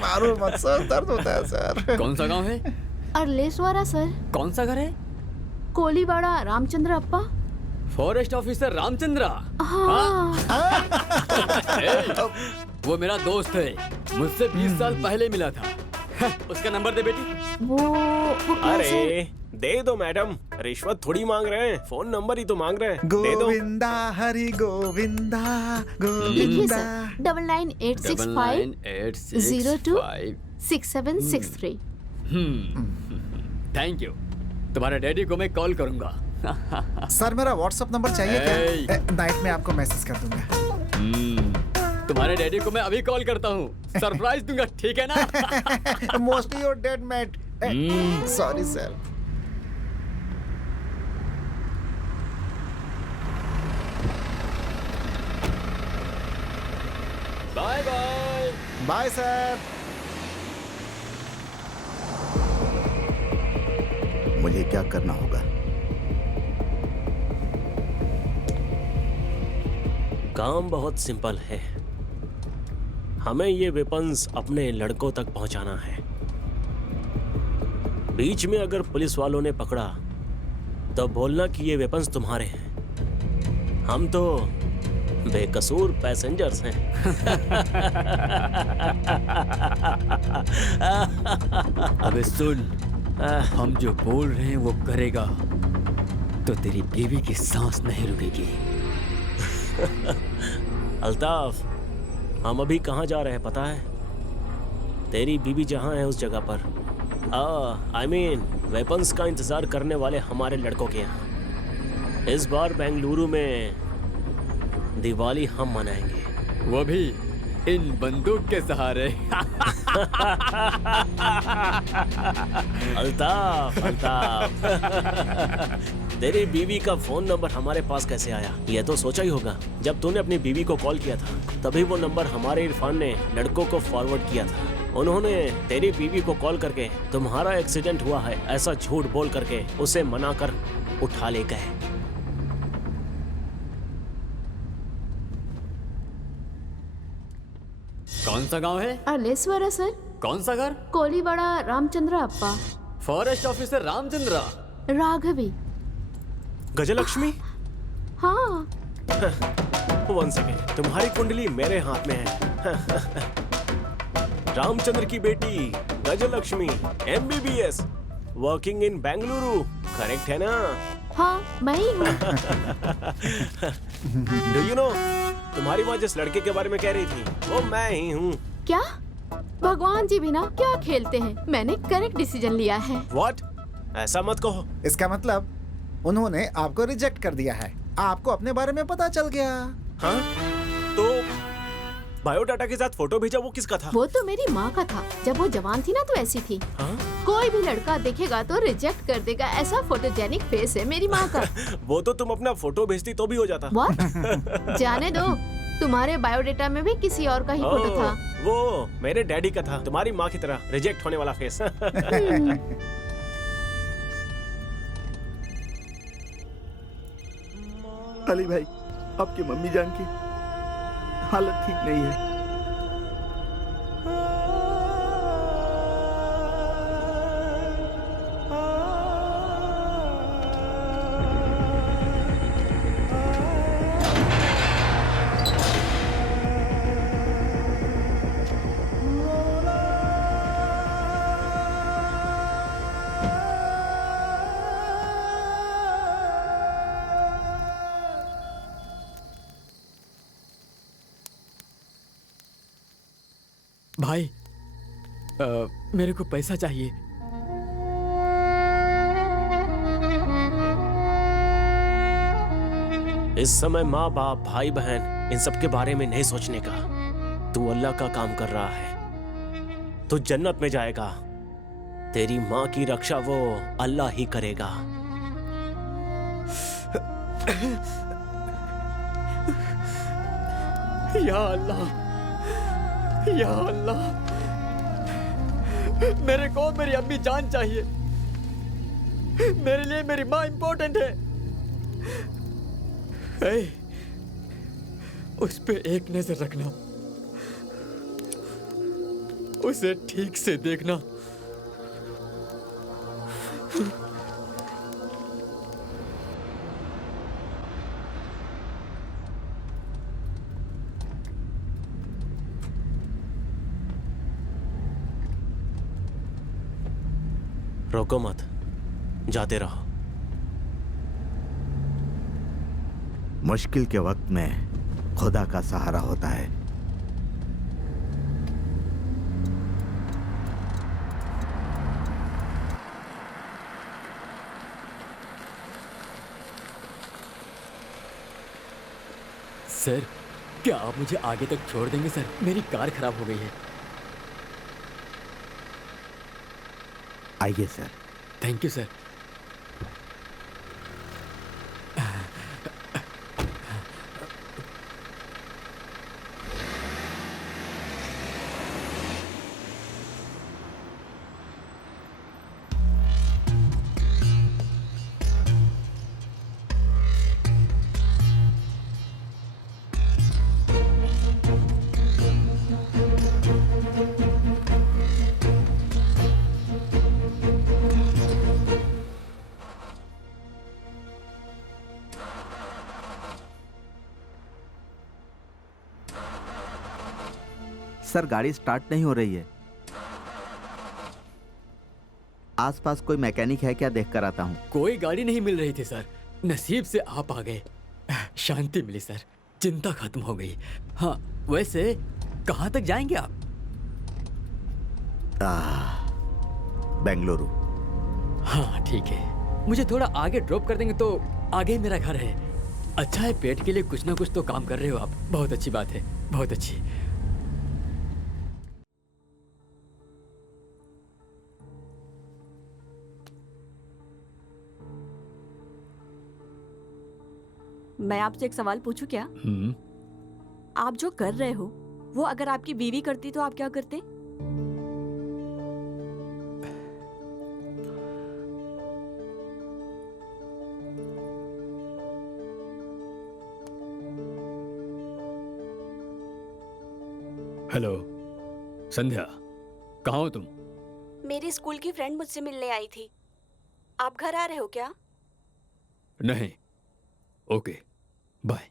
मारो मत सर, दर्द होता है सर। कौन सा गांव है? अरलेसवारा सर। कौन सा घर है? कोलीवाड़ा रामचंद्र अप्पा। Forest officer Ramachandra. हाँ। वो मेरा दोस्त है, मुझसे 20 साल पहले मिला था। उसका नंबर दे बेटी। वो क्या अरे सर? दे दो मैडम, रिश्वत थोड़ी मांग रहे हैं, फोन नंबर ही तो मांग रहे हैं। दे दो। गोविंदा हरि गोविंदा लिखिए गोविंदा। सर, 998650266763। 998656 thank you. तुम्हारे डैडी को मैं कॉल करूंगा। सर मेरा व्हाट्सएप नंबर चाहिए Hey. क्या? नाइट में आपको मैसेज कर दूंगा। तुम्हारे डैडी को मैं अभी कॉल करता हूँ, सरप्राइज दूंगा, ठीक है ना? Mostly your dead mate. Sorry sir. Bye bye. Bye sir. मुझे क्या करना होगा? काम बहुत सिंपल है। हमें ये वेपन्स अपने लड़कों तक पहुंचाना है। बीच में अगर पुलिस वालों ने पकड़ा तो बोलना कि ये वेपन्स तुम्हारे हैं। हम तो बेकसूर पैसेंजर्स हैं। अबे सुन, हम जो बोल रहे हैं वो करेगा तो तेरी बीवी की सांस नहीं रुकेगी। अल्ताफ, हम अभी कहाँ जा रहे हैं पता है? तेरी बीवी जहाँ है उस जगह पर, I mean, वेपन्स का इंतजार करने वाले हमारे लड़कों के यहाँ। इस बार बेंगलुरु में दिवाली हम मनाएंगे, वो भी इन बंदूक के सहारे। अल्ताफ, अल्ताफ। तेरी बीवी का फोन नंबर हमारे पास कैसे आया? ये तो सोचा ही होगा। जब तूने अपनी बीवी को कॉल किया था तभी वो नंबर हमारे इरफान ने लड़कों को फॉरवर्ड किया था। उन्होंने तेरी बीवी को कॉल करके तुम्हारा एक्सीडेंट हुआ है ऐसा झूठ बोल करके उसे मना कर उठा ले गए। कौन सा गांव है? अलेश्वरा सर। कौन सा घर? कोलीवाड़ा रामचंद्र अप्पा। Forest officer Ramachandra. राघवी। गजलक्ष्मी? हाँ। 1 सेकेंड, तुम्हारी कुंडली मेरे हाथ में है। रामचंद्र की बेटी Gajalakshmi, MBBS, working in Bengaluru, correct है ना? हाँ, मैं ही हूँ। डू यू नो, तुम्हारी माँ जिस लड़के के बारे में कह रही थी वो मैं ही हूँ। क्या? भगवान जी भी ना क्या खेलते हैं। मैंने करेक्ट डिसीजन लिया है। What? ऐसा मत कहो। इसका मतलब उन्होंने आपको रिजेक्ट कर दिया है। आपको अपने बारे में पता चल गया। हाँ? तो बायोडाटा के साथ फोटो भेजा वो किसका था? वो तो मेरी माँ का था। जब वो जवान थी ना तो ऐसी थी। हाँ? कोई भी लड़का देखेगा तो रिजेक्ट कर देगा, ऐसा फोटोजेनिक फेस है मेरी माँ का। वो तो तुम अपना फोटो भेजती तो भी हो जाता। What? जाने दो, तुम्हारे बायोडेटा में भी किसी और का ही फोटो था। वो मेरे डैडी का था, तुम्हारी माँ की तरह रिजेक्ट होने वाला फेस। अली भाई, आपकी मम्मी जान की हालत ठीक नहीं है। भाई, मेरे को पैसा चाहिए। इस समय माँ बाप भाई बहन इन सब के बारे में नहीं सोचने का। तू अल्लाह का काम कर रहा है, तू जन्नत में जाएगा। तेरी माँ की रक्षा वो अल्लाह ही करेगा। या अल्लाह, या अल्लाह, मेरे को मेरी अम्मी जान चाहिए। मेरे लिए मेरी माँ इंपॉर्टेंट है। उस पे एक नजर रखना, उसे ठीक से देखना। रोको मत, जाते रहो। मुश्किल के वक्त में खुदा का सहारा होता है। सर, क्या आप मुझे आगे तक छोड़ देंगे सर? मेरी कार खराब हो गई है। आइए sir. Thank you sir. Sir गाड़ी स्टार्ट नहीं हो रही है। आसपास कोई मैकेनिक है क्या, देख कर आता हूँ। कोई गाड़ी नहीं मिल रही थी सर, नसीब से आप आ गए। शांति मिली सर, चिंता खत्म हो गई। हाँ वैसे कहाँ तक जाएंगे आप? बेंगलुरु। हाँ ठीक है, मुझे थोड़ा आगे ड्रॉप कर देंगे तो आगे ही मेरा घर है। अच्छा है, पेट के लिए कुछ ना कुछ तो काम कर रहे हो आप, बहुत अच्छी बात है, बहुत अच्छी। मैं आपसे एक सवाल पूछूं क्या? आप जो कर रहे हो वो अगर आपकी बीवी करती तो आप क्या करते? हेलो संध्या, कहाँ हो तुम? मेरी स्कूल की फ्रेंड मुझसे मिलने आई थी। आप घर आ रहे हो क्या? नहीं। Okay bye.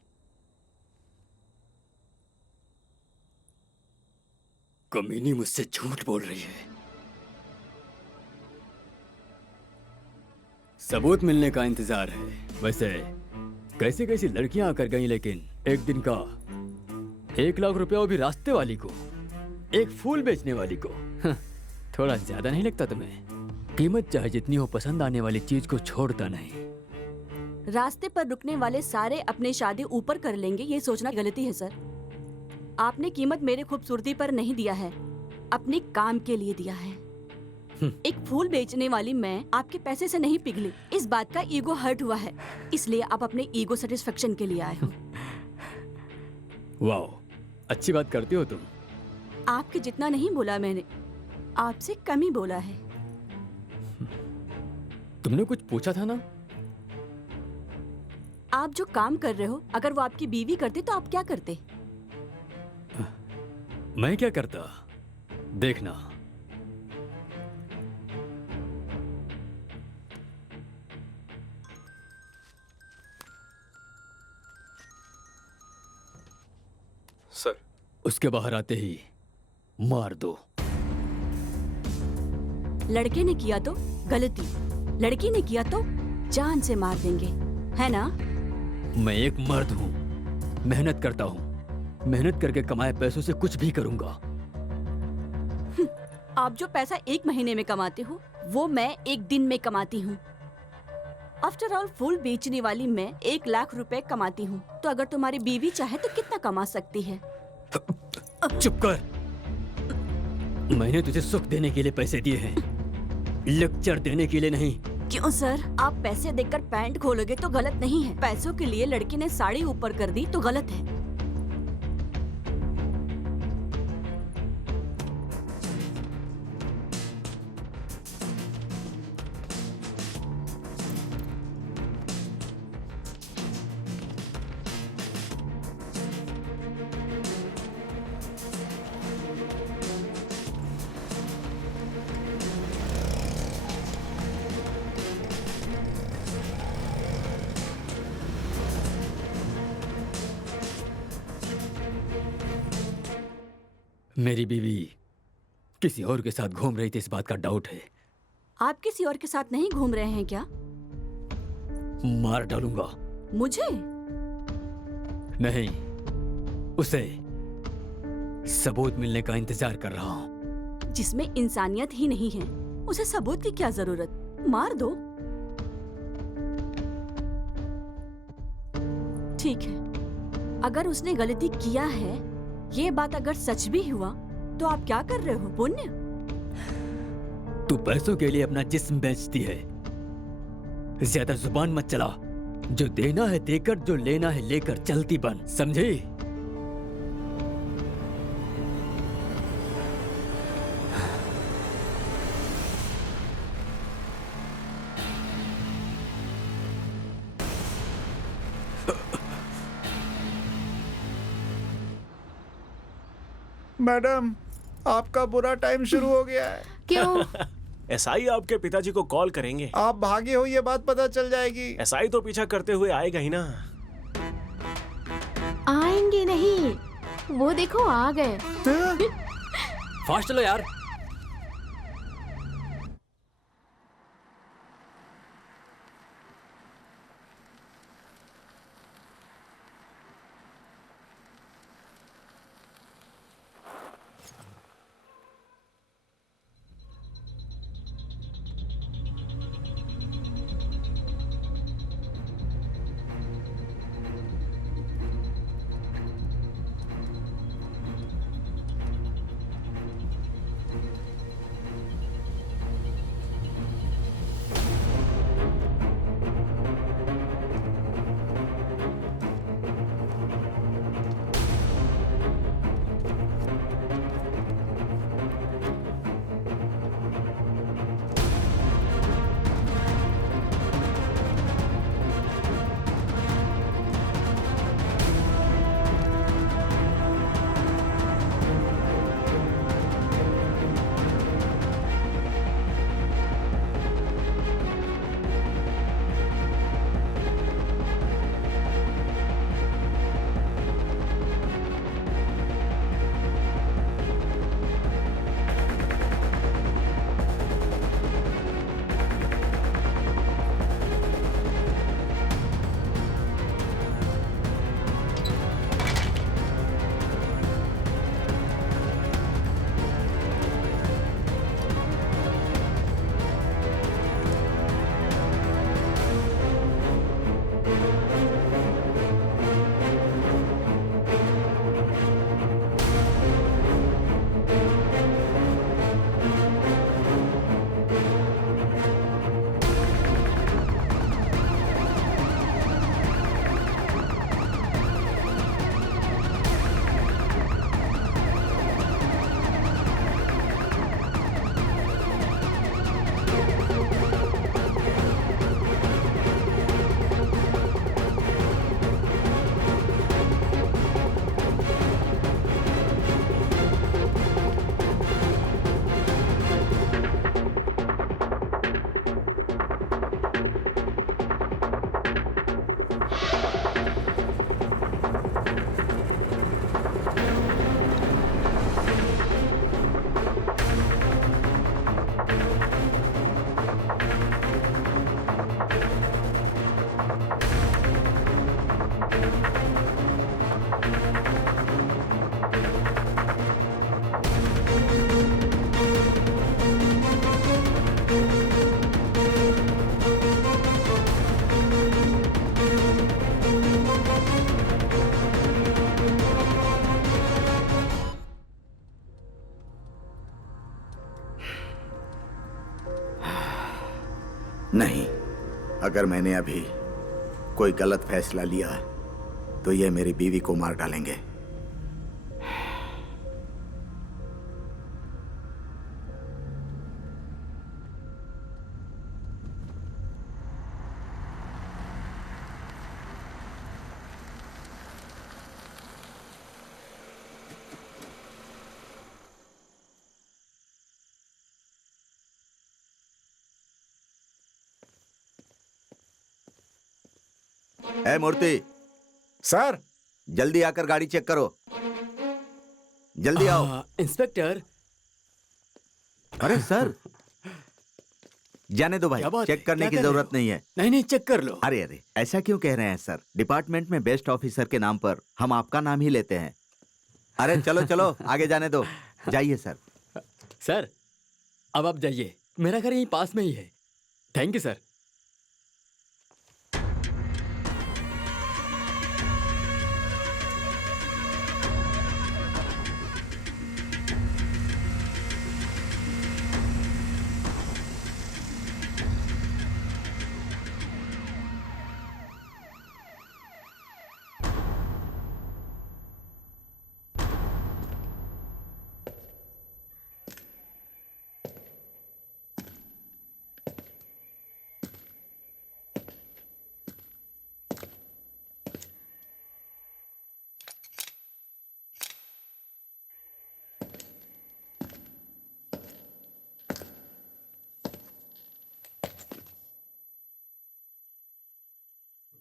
कमीनी मुझसे झूठ बोल रही है। सबूत मिलने का इंतजार है। वैसे कैसी कैसी लड़कियां आकर गई, लेकिन एक दिन का 1 लाख रुपया, वो भी रास्ते वाली को, एक फूल बेचने वाली को। थोड़ा ज्यादा नहीं लगता तुम्हें? कीमत चाहे जितनी हो, पसंद आने वाली चीज को छोड़ता नहीं। रास्ते पर रुकने वाले सारे अपने शादी ऊपर कर लेंगे, ये सोचना गलती है सर। आपने कीमत मेरे खूबसूरती पर नहीं दिया है, अपने काम के लिए दिया है। एक फूल बेचने वाली मैं आपके पैसे से नहीं पिघली, इस बात का ईगो हर्ट हुआ है, इसलिए आप अपने ईगो सेटिस्फेक्शन के लिए आए हो। वाह, अच्छी बात करती हो तुम। आपके जितना नहीं बोला मैंने, आपसे कम ही बोला है। तुमने कुछ पूछा था ना? आप जो काम कर रहे हो, अगर वो आपकी बीवी करती तो आप क्या करते? मैं क्या करता, देखना। सर, उसके बाहर आते ही मार दो। लड़के ने किया तो गलती, लड़की ने किया तो जान से मार देंगे, है ना? मैं एक मर्द हूँ, मेहनत करता हूँ, मेहनत करके कमाए पैसों से कुछ भी करूंगा। आप जो पैसा 1 महीने में कमाते हो, वो मैं 1 दिन में कमाती हूँ। आफ्टर ऑल, फूल बेचने वाली मैं 1 लाख रुपए कमाती हूँ, तो अगर तुम्हारी बीवी चाहे तो कितना कमा सकती है? अब चुप कर। मैंने तुझे सुख देने के लिए पैसे दिए हैं, लेक्चर देने के लिए नहीं। क्यों सर? आप पैसे देकर पैंट खोलोगे तो गलत नहीं है, पैसों के लिए लड़की ने साड़ी ऊपर कर दी तो गलत है। मेरी बीवी किसी और के साथ घूम रही थी, इस बात का डाउट है। आप किसी और के साथ नहीं घूम रहे हैं क्या? मार डालूंगा। मुझे? नहीं, उसे। सबूत मिलने का इंतजार कर रहा हूँ। जिसमें इंसानियत ही नहीं है, उसे सबूत की क्या जरूरत? मार दो। ठीक है, अगर उसने गलती किया है, ये बात अगर सच भी हुआ, तो आप क्या कर रहे हो? पुण्य? तू पैसों के लिए अपना जिस्म बेचती है। ज्यादा जुबान मत चला। जो देना है देकर, जो लेना है लेकर चलती बन, समझी? मैडम, आपका बुरा टाइम शुरू हो गया है। क्यों? एसआई आपके पिताजी को कॉल करेंगे। आप भागे हो, ये बात पता चल जाएगी। एसआई तो पीछा करते हुए आएगा ही ना। आएंगे नहीं, वो देखो आ गए। तो फास्ट चलो यार। नहीं, अगर मैंने अभी कोई गलत फैसला लिया तो ये मेरी बीवी को मार डालेंगे। ए मूर्ति, सर, जल्दी आकर गाड़ी चेक करो। जल्दी आओ। इंस्पेक्टर। अरे सर, जाने दो भाई, क्या बात चेक है? करने क्या की कर रहे जरूरत हो? नहीं है। नहीं नहीं, चेक कर लो। अरे अरे, ऐसा क्यों कह रहे हैं सर? डिपार्टमेंट में बेस्ट ऑफिसर के नाम पर हम आपका नाम ही लेते हैं। अरे चलो चलो, आगे जाने दो। जाइए सर। सर, अब आप जाइए, मेरा घर यहीं पास में ही है। Thank you sir.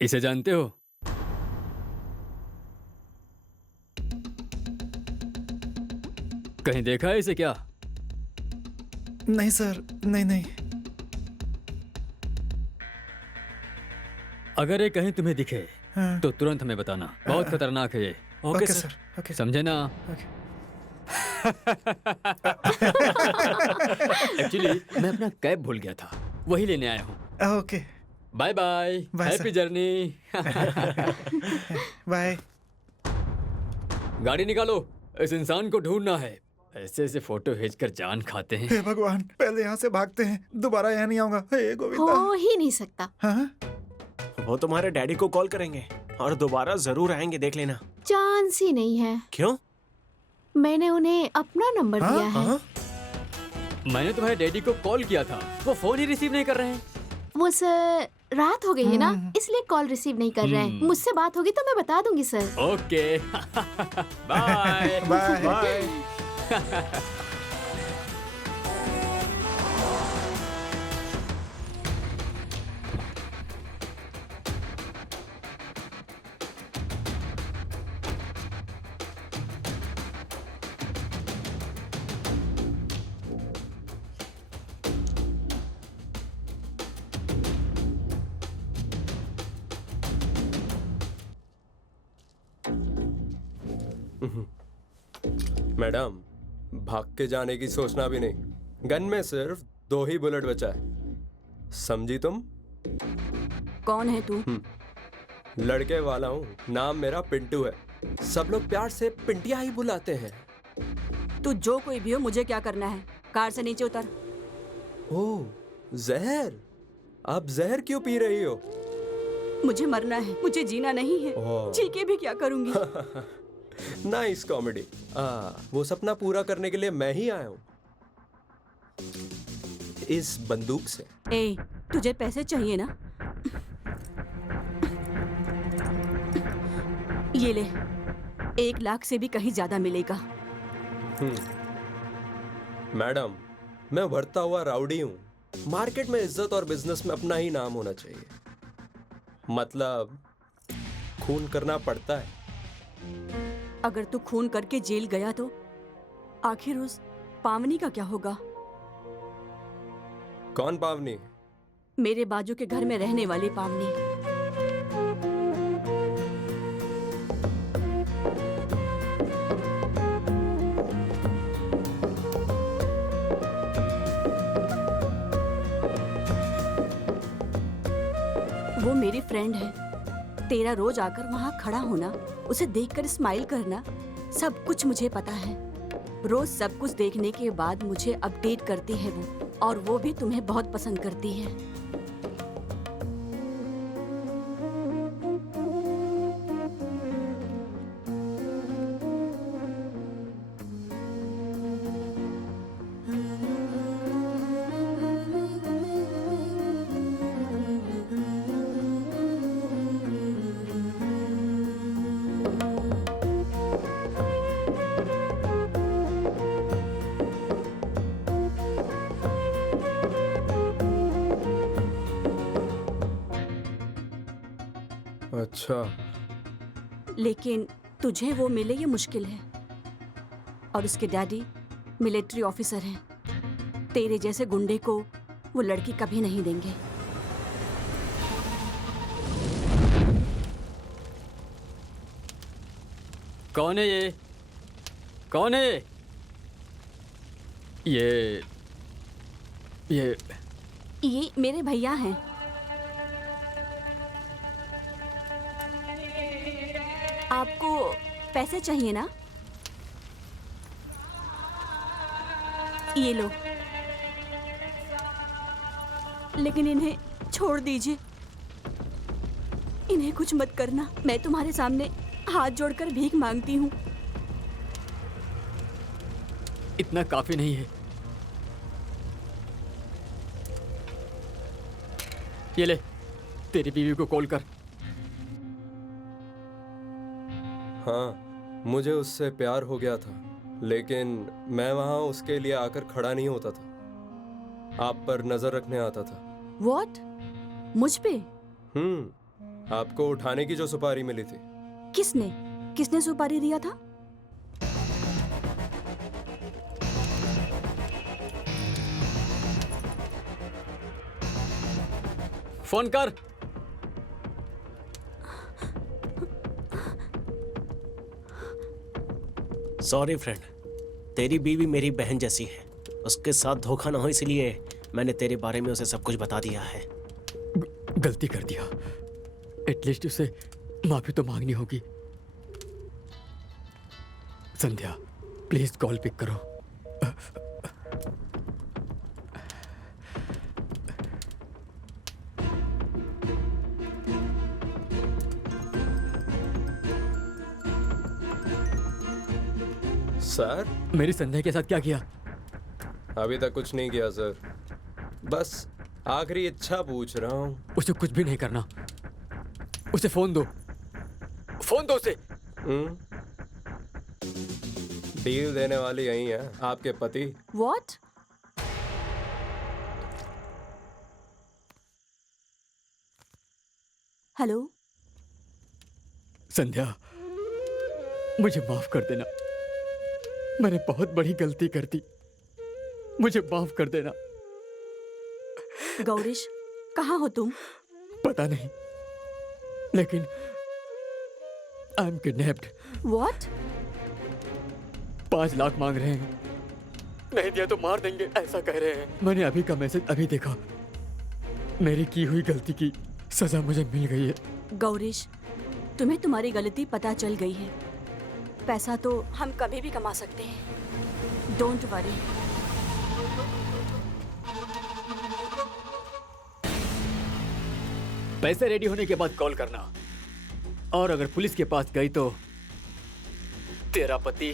इसे जानते हो? कहीं देखा है इसे क्या? नहीं सर, नहीं नहीं। अगर ये कहीं तुम्हें दिखे हाँ। तो तुरंत हमें बताना, बहुत खतरनाक है ये। Okay okay sir. Sir, okay. समझे ना? एक्चुअली मैं अपना कैब भूल गया था, वही लेने आया हूँ। Okay, bye bye, bye happy sir. Journey. Bye. गाड़ी निकालो, इस इंसान को ढूंढना है। ऐसे ऐसे फोटो भेजकर जान खाते हैं। हे भगवान, पहले यहाँ से भागते हैं, दोबारा यहाँ नहीं आऊंगा। हे गोविंदा। हो ही नहीं सकता। हाँ? वो तुम्हारे डैडी को कॉल करेंगे और दोबारा जरूर आएंगे, देख लेना। चांस ही नहीं है। क्यों? मैंने उन्हें अपना नंबर हाँ? दिया है। हाँ? मैंने तुम्हारे डैडी को कॉल किया था, वो फोन ही रिसीव नहीं कर रहे हैं। वो सर रात हो गई है ना, इसलिए कॉल रिसीव नहीं कर रहे हैं। मुझसे बात होगी तो मैं बता दूंगी sir. Okay. Bye bye. Bye. Madam, भाग के जाने की सोचना भी नहीं। गन में सिर्फ 2 ही बुलेट बचा है, समझी तुम? कौन है तू? लड़के वाला हूँ, नाम मेरा पिंटू है। सब लोग प्यार से पिंटिया ही बुलाते हैं। तू जो कोई भी हो, मुझे क्या करना है? कार से नीचे उतर। ओह, जहर। आप जहर क्यों पी रही हो? मुझे मरना है, मुझे जीना नहीं है। ओह। जी के भी क्या करूंगी? Nice comedy. वो सपना पूरा करने के लिए मैं ही आया हूँ, इस बंदूक से। ए, तुझे पैसे चाहिए ना? ये ले, 1 लाख से भी कहीं ज्यादा मिलेगा। मैडम, मैं बढ़ता हुआ राउडी हूँ। मार्केट में इज्जत और बिजनेस में अपना ही नाम होना चाहिए। मतलब खून करना पड़ता है। अगर तू खून करके जेल गया तो आखिर उस पावनी का क्या होगा? कौन पावनी? मेरे बाजू के घर में रहने वाली पावनी। वो मेरी फ्रेंड है। तेरा रोज आकर वहाँ खड़ा होना, उसे देखकर स्माइल करना, सब कुछ मुझे पता है। रोज सब कुछ देखने के बाद मुझे अपडेट करती है वो, और वो भी तुम्हें बहुत पसंद करती है। अच्छा, लेकिन तुझे वो मिले ये मुश्किल है, और उसके डैडी मिलिट्री ऑफिसर हैं। तेरे जैसे गुंडे को वो लड़की कभी नहीं देंगे। कौन है ये? कौन है ये? ये मेरे भैया हैं। आपको पैसे चाहिए ना? ये लो, लेकिन इन्हें छोड़ दीजिए। इन्हें कुछ मत करना। मैं तुम्हारे सामने हाथ जोड़कर भीख मांगती हूँ। इतना काफी नहीं है। ये ले, तेरी बीवी को कॉल कर। हाँ, मुझे उससे प्यार हो गया था, लेकिन मैं वहां उसके लिए आकर खड़ा नहीं होता था। आप पर नजर रखने आता था। What? मुझ पे? आपको उठाने की जो सुपारी मिली थी। किसने सुपारी दिया था? फोन कर। सॉरी फ्रेंड, तेरी बीवी मेरी बहन जैसी है, उसके साथ धोखा ना हो इसलिए मैंने तेरे बारे में उसे सब कुछ बता दिया है। गलती कर दिया, एटलीस्ट उसे माफी तो मांगनी होगी। संध्या प्लीज कॉल पिक करो। सर, मेरी संध्या के साथ क्या किया? अभी तक कुछ नहीं किया सर, बस आखिरी इच्छा पूछ रहा हूँ। उसे कुछ भी नहीं करना, उसे फोन दो, फोन दो उसे। डील देने वाली यही है आपके पति। What? हेलो संध्या, मुझे माफ कर देना, मैंने बहुत बड़ी गलती कर दी, मुझे माफ कर देना। गौरीश, कहाँ हो तुम? पता नहीं, लेकिन I am kidnapped. What? 5 lakh मांग रहे हैं, नहीं दिया तो मार देंगे ऐसा कह रहे हैं। मैंने अभी का मैसेज अभी देखा, मेरी की हुई गलती की सजा मुझे मिल गई है। गौरीश, तुम्हें तुम्हारी गलती पता चल गई है। पैसा तो हम कभी भी कमा सकते हैं, डोंट वरी। पैसे रेडी होने के बाद कॉल करना, और अगर पुलिस के पास गई तो तेरा पति।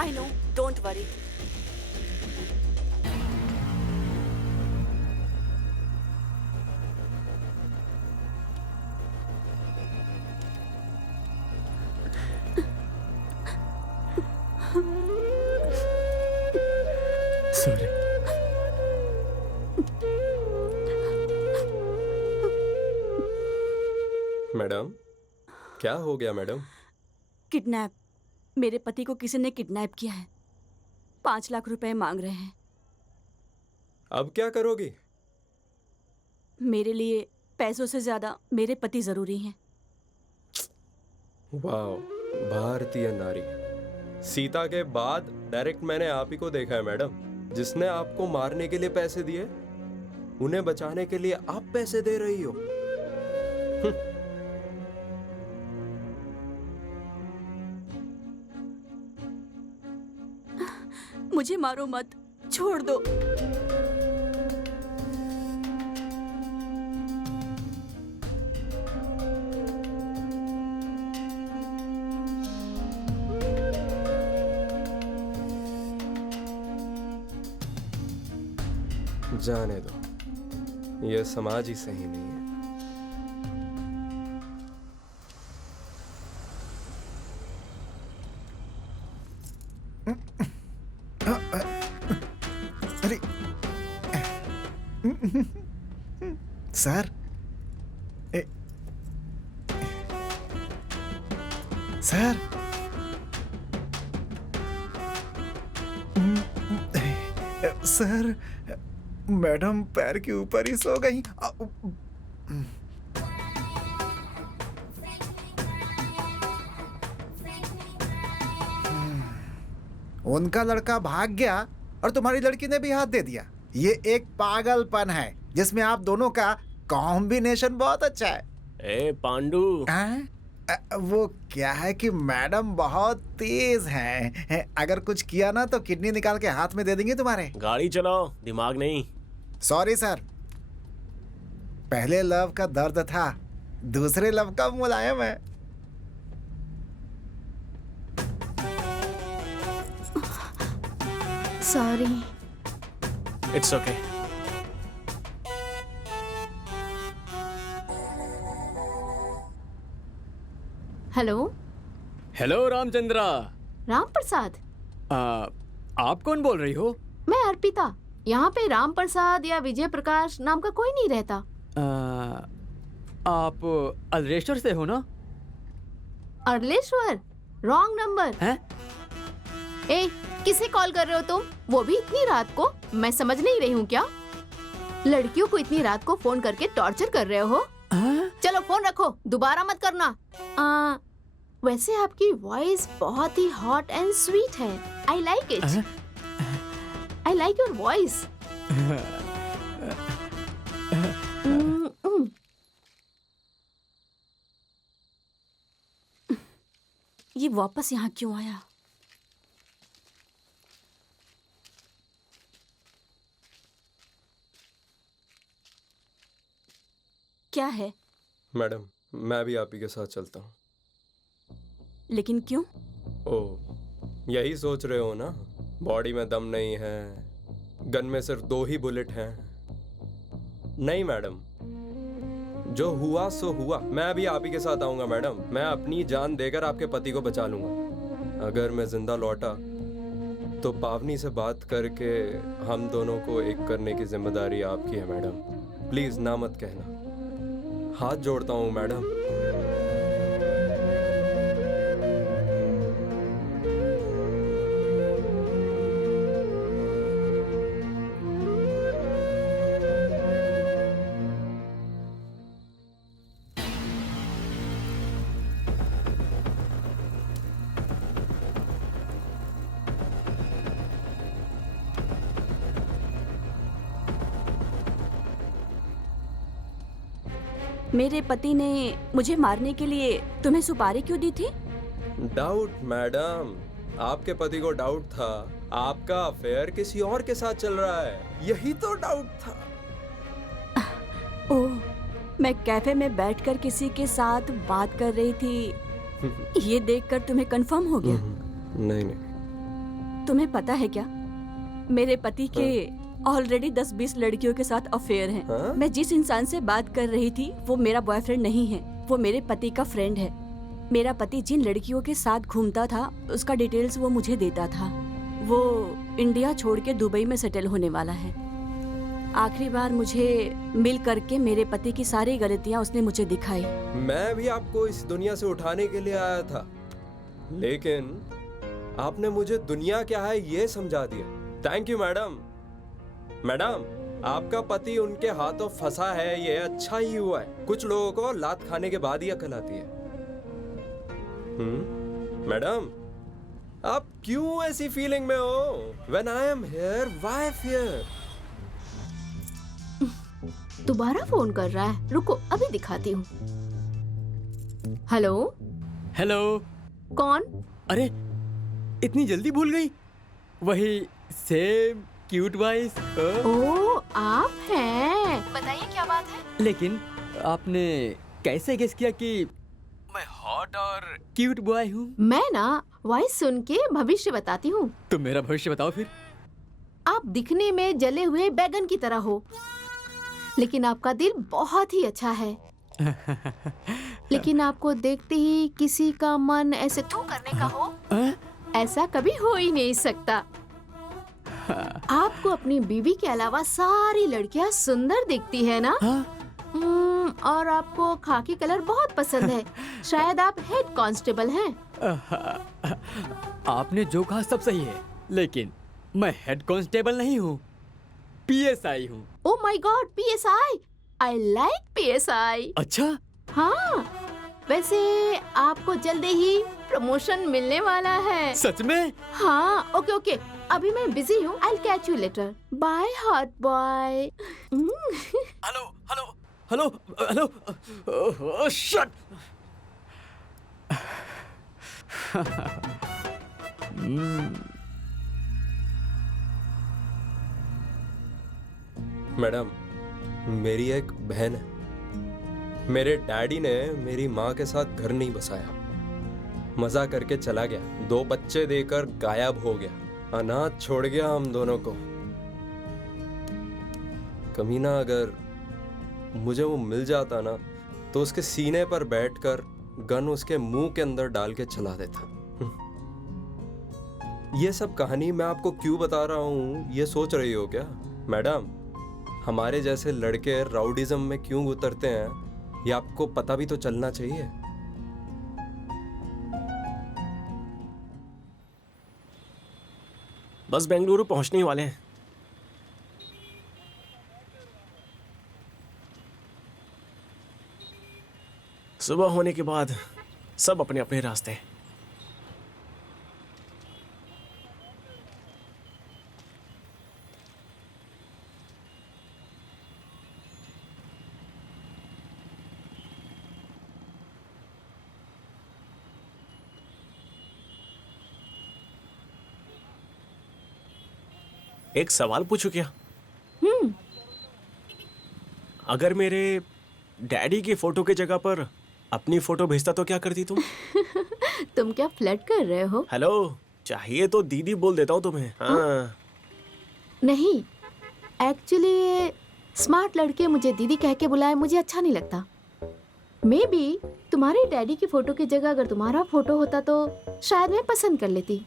I know, don't worry. Sorry. Madam, क्या हो गया मैडम? किडनैप, मेरे पति को किसी ने किडनैप किया है। 5 लाख रुपए मांग रहे हैं। अब क्या करोगी? मेरे लिए पैसों से ज्यादा मेरे पति जरूरी हैं। वाह, भारतीय नारी। सीता के बाद डायरेक्ट मैंने आप ही को देखा है मैडम, जिसने आपको मारने के लिए पैसे दिए, उन्हें बचाने के लिए आप पैसे दे रही हो। मुझे मारो मत, छोड़ दो। जाने दो, यह समाज ही सही नहीं है। अरे सर, सर, सर, मैडम पैर के ऊपर ही सो गई। उनका लड़का भाग गया और तुम्हारी लड़की ने भी हाथ दे दिया। ये एक पागलपन है जिसमें आप दोनों का कॉम्बिनेशन बहुत अच्छा है। ए पांडू, वो क्या है कि मैडम बहुत तेज हैं। अगर कुछ किया ना तो किडनी निकाल के हाथ में दे देंगे तुम्हारे। गाड़ी चलाओ, दिमाग नहीं। सॉरी सर, पहले लव का दर्द था, दूसरे लव का मुलायम है। Sorry. It's okay. Hello. Hello Ramachandra. Ram Prasad? आप कौन बोल रही हो? मैं अर्पिता। यहाँ पे राम प्रसाद या विजय प्रकाश नाम का कोई नहीं रहता। आप अल्रेश्वर से हो ना? अर्लेश्वर? रॉन्ग नंबर है? ए, किसे कॉल कर रहे हो तुम? वो भी इतनी रात को? मैं समझ नहीं रही हूँ क्या? लड़कियों को इतनी रात को फोन करके टॉर्चर कर रहे हो? चलो फोन रखो, दोबारा मत करना। वैसे आपकी वॉइस बहुत ही हॉट एंड स्वीट है। I like it. I like your voice. ये वापस यहाँ क्यों आया? क्या है? मैडम, मैं भी आप ही के साथ चलता हूँ। लेकिन क्यों? ओह, यही सोच रहे हो ना? बॉडी में दम नहीं है, गन में सिर्फ 2 ही बुलेट हैं। नहीं मैडम, जो हुआ सो हुआ। मैं भी आप ही के साथ आऊंगा मैडम। मैं अपनी जान देकर आपके पति को बचा लूंगा। अगर मैं जिंदा लौटा तो पावनी से बात करके हम दोनों को एक करने की जिम्मेदारी आपकी है मैडम। प्लीज ना मत कहना, हाथ जोड़ता हूँ मैडम। मेरे पति ने मुझे मारने के लिए तुम्हें सुपारी क्यों दी थी? डाउट मैडम, आपके पति को डाउट था आपका अफेयर किसी और के साथ चल रहा है, यही तो डाउट था। ओह, मैं कैफे में बैठकर किसी के साथ बात कर रही थी, ये देखकर तुम्हें कंफर्म हो गया? नहीं नहीं। तुम्हें पता है क्या, मेरे पति के ऑलरेडी 10-20 लड़कियों के साथ अफेयर है। हाँ? मैं जिस इंसान से बात कर रही थी वो मेरा बॉयफ्रेंड नहीं है, वो मेरे पति का फ्रेंड है। मेरा पति जिन लड़कियों के साथ घूमता था उसका डिटेल्स वो मुझे देता था। वो इंडिया छोड़ के दुबई में सेटल होने वाला है। आखिरी बार मुझे मिल करके मेरे पति की सारी गलतियां उसने मुझे दिखाई। मैं भी आपको इस दुनिया से उठाने के लिए आया था, लेकिन आपने मुझे दुनिया क्या है ये समझा दिया। Thank you madam. मैडम, आपका पति उनके हाथों फंसा है, ये अच्छा ही हुआ है। कुछ लोगों को लात खाने के बाद ही अकल आती है। मैडम, आप क्यों ऐसी फीलिंग में हो? When I am here, why fear? दोबारा फोन कर रहा है, रुको अभी दिखाती हूँ। हेलो। हेलो। कौन? अरे इतनी जल्दी भूल गई? वही सेम क्यूट वॉइस। ओह, आप हैं। बताइए क्या बात है? लेकिन आपने कैसे गेस किया कि मैं हॉट और क्यूट बॉय हूँ? मैं ना वॉइस सुन के भविष्य बताती हूँ। तो मेरा भविष्य बताओ फिर। आप दिखने में जले हुए बैगन की तरह हो, लेकिन आपका दिल बहुत ही अच्छा है। लेकिन आपको देखते ही किसी का मन ऐसे थू करने का हो, ऐसा कभी हो ही नहीं सकता। आपको अपनी बीवी के अलावा सारी लड़कियां सुंदर दिखती है ना? और आपको खाकी कलर बहुत पसंद है। शायद आप हेड कांस्टेबल हैं। आपने जो कहा सब सही है, लेकिन मैं हेड कांस्टेबल नहीं हूँ, पीएसआई हूँ। Oh my God, PSI. I like PSI. अच्छा? हाँ, वैसे आपको जल्दी ही प्रमोशन मिलने वाला है। सच में? हाँ, ओके ओके, अभी मैं बिजी हूँ। I will catch you later. By hot boy. Hello hello hello hello. Shut. Madam, मेरी एक बहन है। मेरे डैडी ने मेरी माँ के साथ घर नहीं बसाया, मजा करके चला गया, 2 बच्चे देकर गायब हो गया, अनाथ छोड़ गया हम दोनों को। कमीना अगर मुझे वो मिल जाता ना तो उसके सीने पर बैठकर गन उसके मुंह के अंदर डाल के चला देता। ये सब कहानी मैं आपको क्यों बता रहा हूँ ये सोच रही हो क्या? मैडम, हमारे जैसे लड़के राउडिज्म में क्यों उतरते हैं ये आपको पता भी तो चलना चाहिए। बस बेंगलुरु पहुंचने ही वाले हैं। सुबह होने के बाद सब अपने अपने रास्ते। एक सवाल पूछूं क्या? अगर मेरे डैडी की फोटो की जगह पर अपनी फोटो भेजता तो क्या करती तुम? तुम क्या फ्लर्ट कर रहे हो? हेलो, चाहिए तो दीदी बोल देता हूँ तुम्हें। हाँ। नहीं, एक्चुअली स्मार्ट लड़के मुझे दीदी कह के बुलाए मुझे अच्छा नहीं लगता। मे बी तुम्हारे डैडी की फोटो की जगह अगर तुम्हारा फोटो होता तो शायद मैं पसंद कर लेती।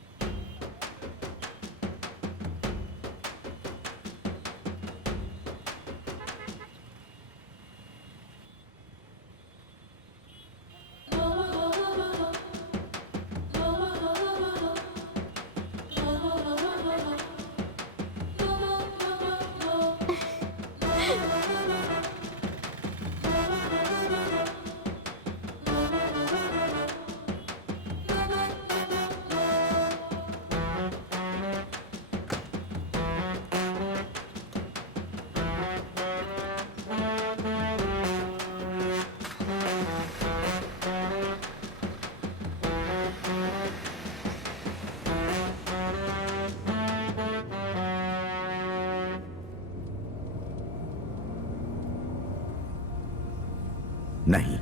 नहीं,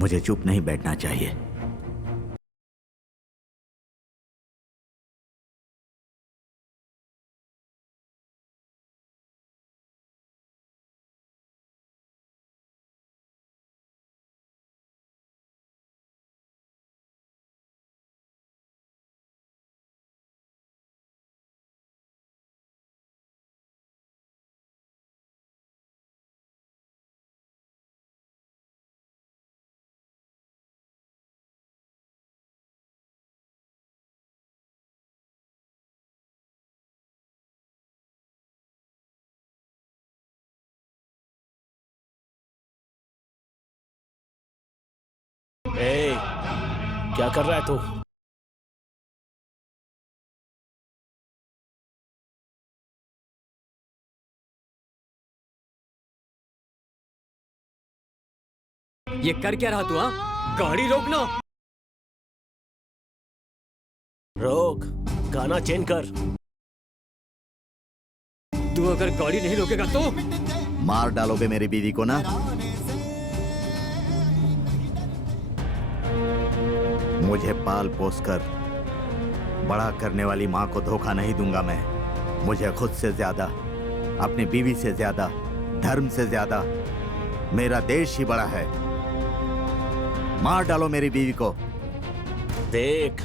मुझे चुप नहीं बैठना चाहिए। ए, क्या कर रहा है तू? ये कर क्या रहा तू? हाँ, गाड़ी रोकना। रोक, गाना चेंज कर। तू अगर गाड़ी नहीं रोकेगा तो मार डालोगे मेरी बीवी को ना? मुझे पाल पोस कर बड़ा करने वाली माँ को धोखा नहीं दूंगा मैं। मुझे खुद से ज्यादा, अपनी बीवी से ज्यादा, धर्म से ज्यादा मेरा देश ही बड़ा है। मार डालो मेरी बीवी को। देख,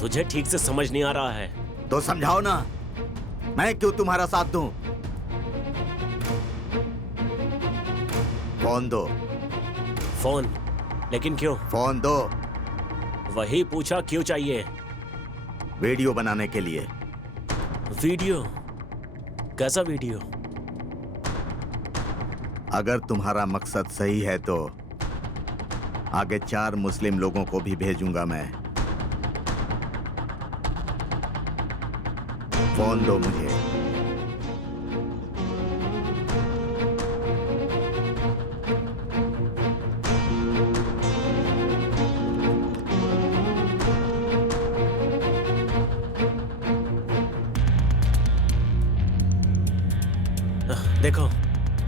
तुझे ठीक से समझ नहीं आ रहा है तो समझाओ ना, मैं क्यों तुम्हारा साथ दूं? फोन दो। फोन? लेकिन क्यों? फोन दो। वही पूछा, क्यों चाहिए? वीडियो बनाने के लिए। वीडियो? कैसा वीडियो? अगर तुम्हारा मकसद सही है तो आगे 4 मुस्लिम लोगों को भी भेजूंगा मैं। फोन दो मुझे। देखो,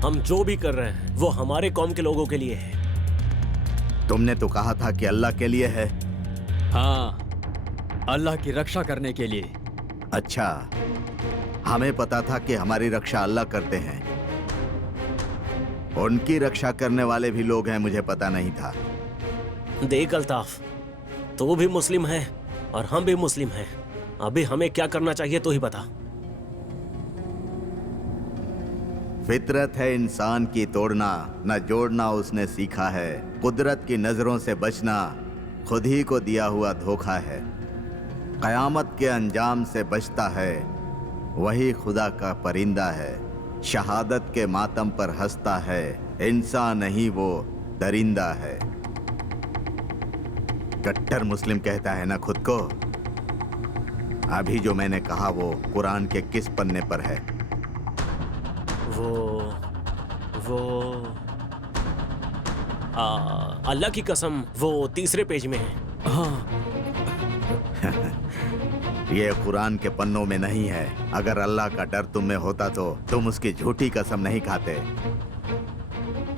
हम जो भी कर रहे हैं वो हमारे कौम के लोगों के लिए है। तुमने तो कहा था कि अल्लाह के लिए है। हाँ, अल्लाह की रक्षा करने के लिए। अच्छा, हमें पता था कि हमारी रक्षा अल्लाह करते हैं। उनकी रक्षा करने वाले भी लोग हैं, मुझे पता नहीं था। देख अल्ताफ, तू भी मुस्लिम है और हम भी मुस्लिम हैं। अभी हमें क्या करना चाहिए तो ही बता। फितरत है इंसान की तोड़ना, न जोड़ना उसने सीखा है। कुदरत की नजरों से बचना खुद ही को दिया हुआ धोखा है। कयामत के अंजाम से बचता है वही खुदा का परिंदा है। शहादत के मातम पर हंसता है इंसान नहीं वो दरिंदा है। कट्टर मुस्लिम कहता है ना खुद को। अभी जो मैंने कहा वो कुरान के किस पन्ने पर है? वो अल्लाह की कसम वो तीसरे पेज में है। हाँ, ये कुरान के पन्नों में नहीं है। अगर अल्लाह का डर तुम में होता तो तुम उसकी झूठी कसम नहीं खाते।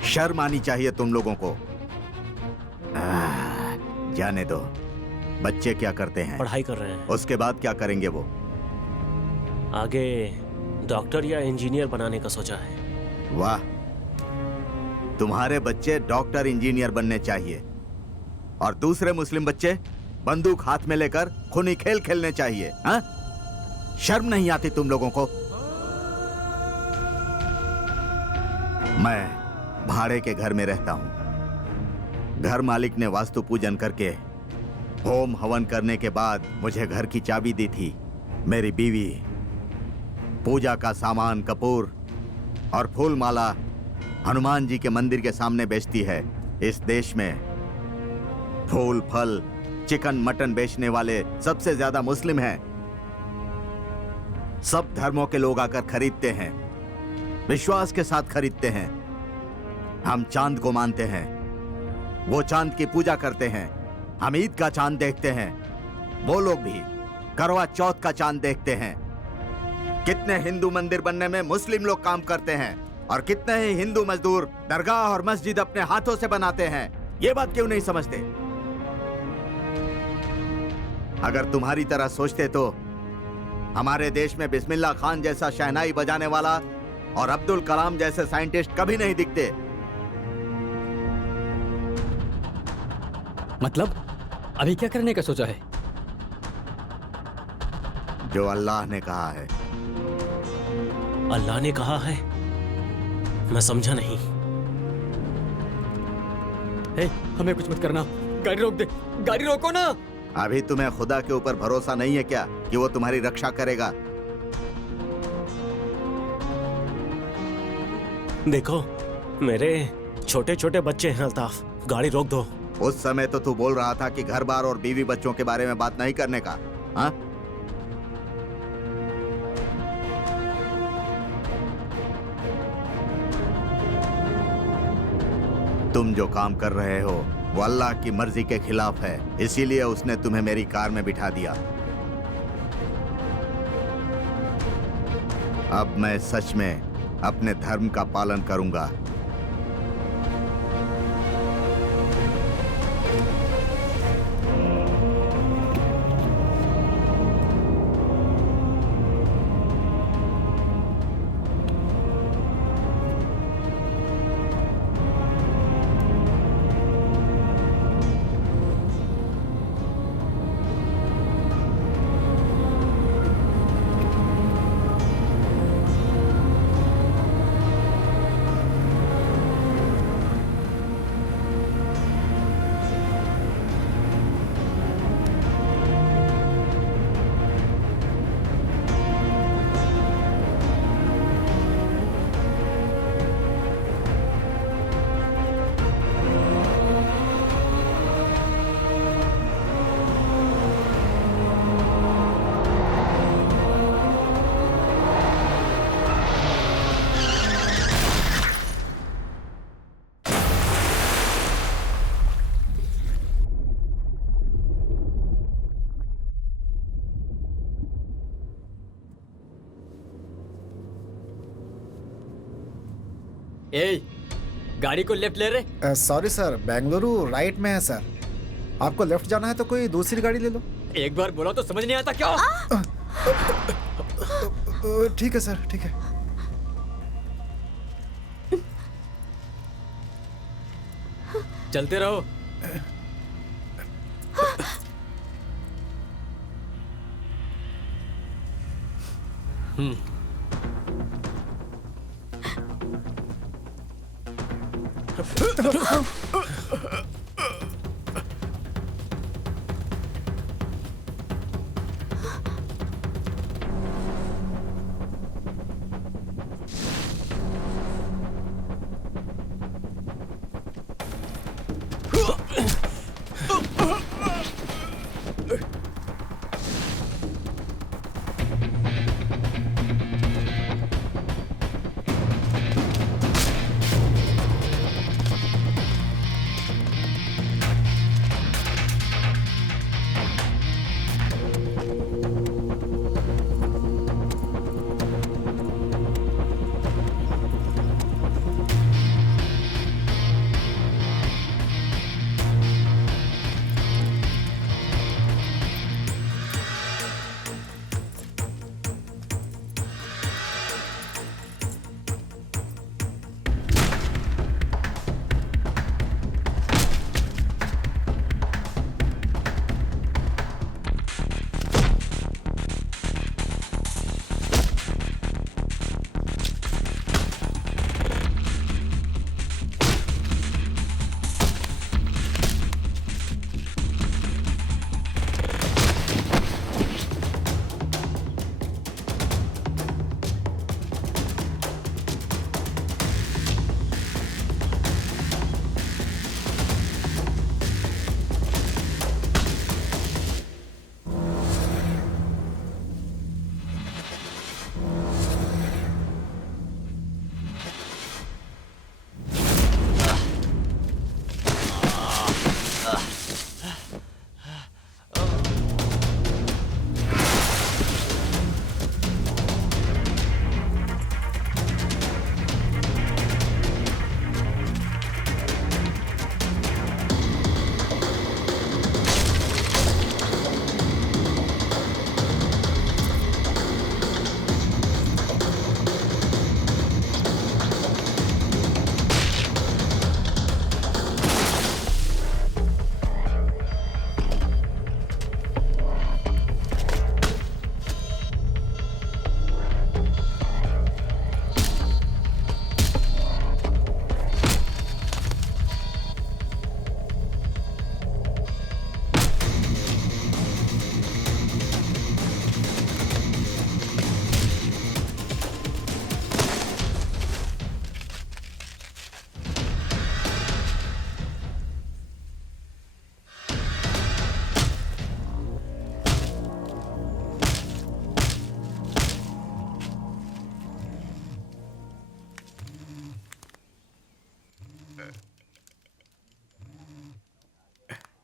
शर्म आनी चाहिए तुम लोगों को। जाने दो। बच्चे क्या करते हैं? पढ़ाई कर रहे हैं। उसके बाद क्या करेंगे वो? आगे डॉक्टर या इंजीनियर बनाने का सोचा है। वाह, तुम्हारे बच्चे डॉक्टर इंजीनियर बनने चाहिए और दूसरे मुस्लिम बच्चे बंदूक हाथ में लेकर खूनी खेल खेलने चाहिए। हाँ? शर्म नहीं आती तुम लोगों को? मैं भाड़े के घर में रहता हूं। घर मालिक ने वास्तु पूजन करके होम हवन करने के बाद मुझे घर की चाबी दी थी। मेरी बीवी पूजा का सामान, कपूर और फूल माला हनुमान जी के मंदिर के सामने बेचती है। इस देश में फूल, फल, चिकन, मटन बेचने वाले सबसे ज्यादा मुस्लिम हैं। सब धर्मों के लोग आकर खरीदते हैं, विश्वास के साथ खरीदते हैं। हम चांद को मानते हैं, वो चांद की पूजा करते हैं। हम ईद का चांद देखते हैं, वो लोग भी करवा चौथ का चांद देखते हैं। कितने हिंदू मंदिर बनने में मुस्लिम लोग काम करते हैं और कितने ही हिंदू मजदूर दरगाह और मस्जिद अपने हाथों से बनाते हैं। ये बात क्यों नहीं समझते? अगर तुम्हारी तरह सोचते तो हमारे देश में बिस्मिल्लाह खान जैसा शहनाई बजाने वाला और अब्दुल कलाम जैसे साइंटिस्ट कभी नहीं दिखते। मतलब अभी क्या करने का सोचा है? जो अल्लाह ने कहा है। अल्लाह ने कहा है? मैं समझा नहीं। हे, हमें कुछ मत करना। गाड़ी रोक दे। गाड़ी रोको ना। अभी तुम्हें खुदा के ऊपर भरोसा नहीं है क्या कि वो तुम्हारी रक्षा करेगा? देखो, मेरे छोटे छोटे बच्चे हैं अल्ताफ, गाड़ी रोक दो। उस समय तो तू बोल रहा था कि घर बार और बीवी बच्चों के बारे में बात नहीं करने का। हाँ? तुम जो काम कर रहे हो वो अल्लाह की मर्जी के खिलाफ है, इसीलिए उसने तुम्हें मेरी कार में बिठा दिया। अब मैं सच में अपने धर्म का पालन करूंगा। ए, गाड़ी को लेफ्ट ले रहे। सॉरी सर, बेंगलुरु राइट में है सर। आपको लेफ्ट जाना है तो कोई दूसरी गाड़ी ले लो। एक बार बोला तो समझ नहीं आता क्या? ठीक है सर, ठीक है। चलते रहो।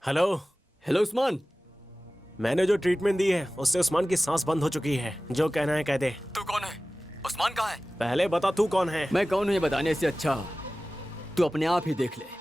हेलो। हेलो उस्मान। मैंने जो ट्रीटमेंट दी है उससे उस्मान की सांस बंद हो चुकी है। जो कहना है कह दे। तू कौन है? उस्मान कहाँ है? पहले बता तू कौन है। मैं कौन हूँ ये बताने से अच्छा तू अपने आप ही देख ले।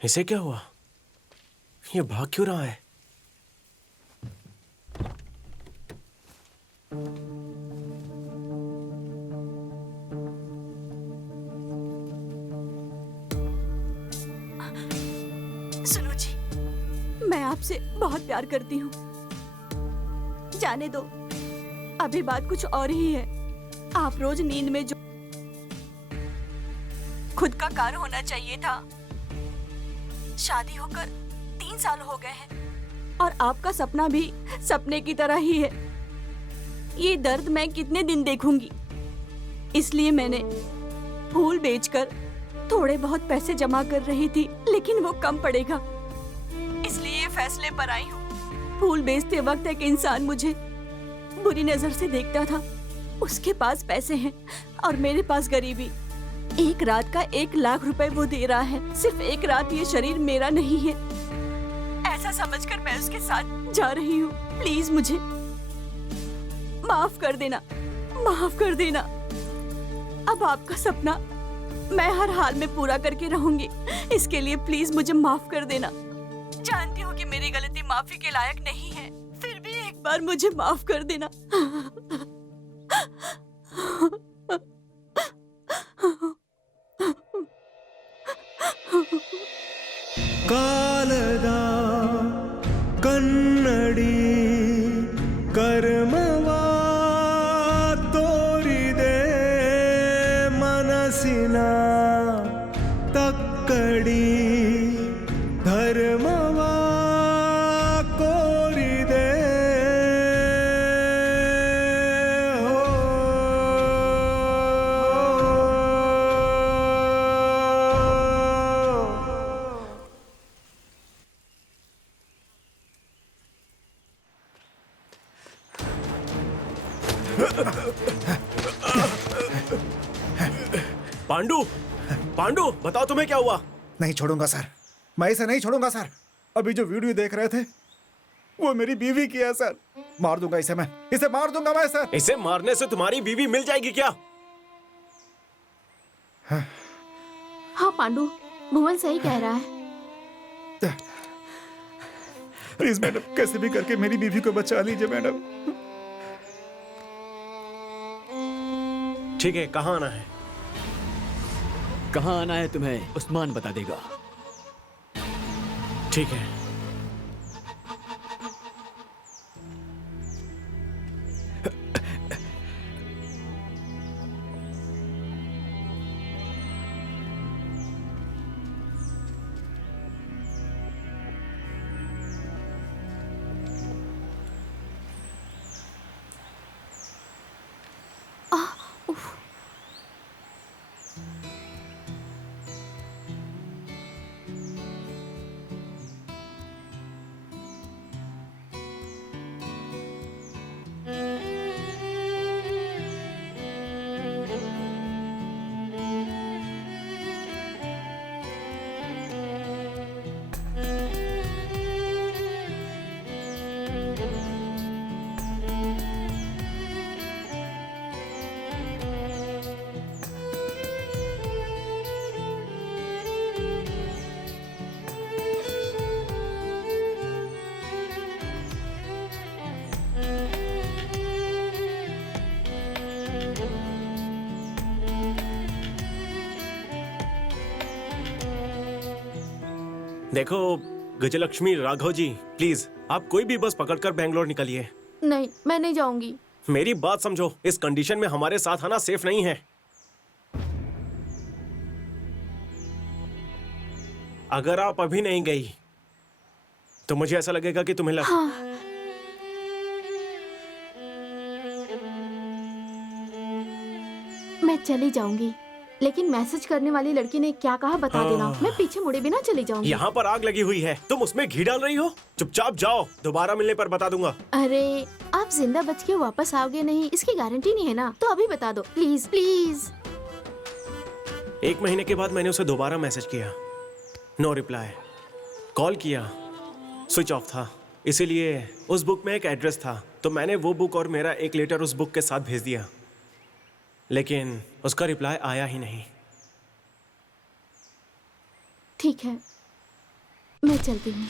इसे क्या हुआ? ये भाग क्यों रहा है? सुनो जी, मैं आपसे बहुत प्यार करती हूँ। जाने दो, अभी बात कुछ और ही है। आप रोज नींद में जो खुद का कार होना चाहिए था, शादी होकर 3 साल हो गए हैं और आपका सपना भी सपने की तरह ही है। ये दर्द मैं कितने दिन देखूंगी? इसलिए मैंने फूल बेचकर थोड़े बहुत पैसे जमा कर रही थी, लेकिन वो कम पड़ेगा, इसलिए ये फैसले पर आई हूँ। फूल बेचते वक्त एक इंसान मुझे बुरी नजर से देखता था। उसके पास पैसे हैं और मेरे पास गरीबी। एक रात का 1 लाख रुपए वो दे रहा है। सिर्फ एक रात ये शरीर मेरा नहीं है, ऐसा समझकर मैं उसके साथ जा रही हूँ। प्लीज मुझे माफ कर देना, माफ कर देना। अब आपका सपना मैं हर हाल में पूरा करके रहूंगी। इसके लिए प्लीज मुझे माफ कर देना। जानती हूँ कि मेरी गलती माफी के लायक नहीं है, फिर भी एक बार मुझे माफ कर देना। ಕಾಲದ ಕನ್ನಡಿ ಕರ್ಮವ ತೋರಿದೆ ಮನಸ್ಸಿನ ತಕ್ಕಡಿ ಧರ್ಮವ ಕೋರಿದೆ पांडु, पांडु बताओ तुम्हें क्या हुआ? नहीं छोड़ूंगा सर, मैं इसे नहीं छोड़ूंगा सर। अभी जो वीडियो देख रहे थे वो मेरी बीवी की है सर। मार दूंगा इसे, मैं इसे मार दूंगा मैं सर। इसे मारने से तुम्हारी बीवी मिल जाएगी क्या? हाँ पांडु, भुवन सही कह रहा है। प्लीज मैडम, कैसे भी करके मेरी बीवी को बचा लीजिए मैडम। ठीक है, कहाँ आना है? कहाँ आना है तुम्हें उस्मान बता देगा। ठीक है। देखो, गजलक्ष्मी, राघव जी, प्लीज आप कोई भी बस पकड़कर बेंगलोर निकलिए। नहीं, मैं नहीं जाऊंगी। मेरी बात समझो, इस कंडीशन में हमारे साथ आना सेफ नहीं है। अगर आप अभी नहीं गई तो मुझे ऐसा लगेगा कि तुम्हें मैं चली जाऊंगी, लेकिन मैसेज करने वाली लड़की ने क्या कहा बता देना। मैं पीछे मुड़े बिना चली जाऊंगी। यहाँ पर आग लगी हुई है, तुम उसमें घी डाल रही हो। चुपचाप जाओ, दोबारा मिलने पर बता दूंगा। अरे आप जिंदा बच के वापस आओगे नहीं, इसकी गारंटी नहीं है ना, तो अभी बता दो प्लीज प्लीज। 1 महीने के बाद मैंने उसे दोबारा मैसेज किया, नो रिप्लाई। कॉल किया, स्विच ऑफ था। इसीलिए उस बुक में एक एड्रेस था, तो मैंने वो बुक और मेरा एक लेटर उस बुक के साथ भेज दिया, लेकिन उसका रिप्लाई आया ही नहीं। ठीक है, मैं चलती हूँ।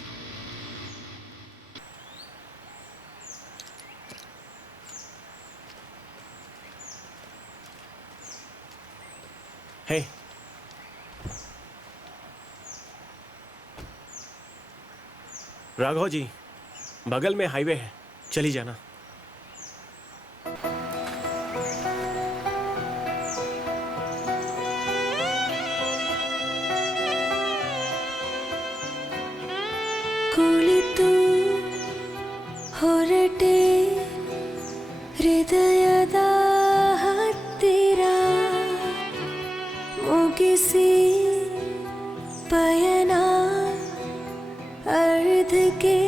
हे, राघव जी, बगल में हाईवे है, चली जाना। ಕುಳಿತು ಹೊರಟೆ ಹೃದಯದ ಹತ್ತಿರ ಮುಗಿಸಿ ಪಯಣ ಅರ್ಧಕ್ಕೆ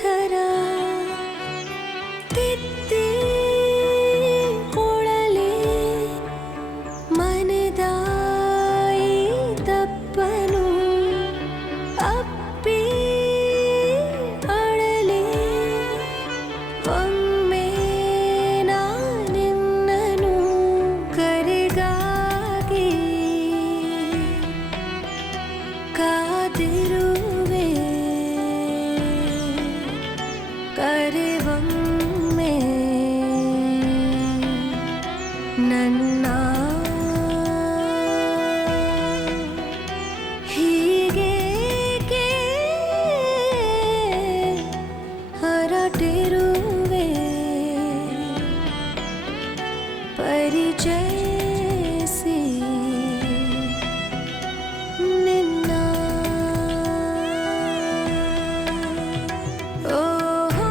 ಥರ ತಿತ್ತಿ ಕೊಳಲೆ ಮನದಾಯಿ ತಪ್ಪನು ಅಪ್ಪಿ ಅಳಲೆ ಒಮ್ಮೆ ನಾನಿನ್ನನು ಕರೆಗಾಗಿ ಕಾದಿರುವೆ ಕರೆವೊಮ್ಮೆ ನನ್ನ ಹೀಗೇಕೆ ಹೊರಟಿರುವೆ ಪರಿಚಯಿಸಿ ನಿನ್ನ ಓಹೋ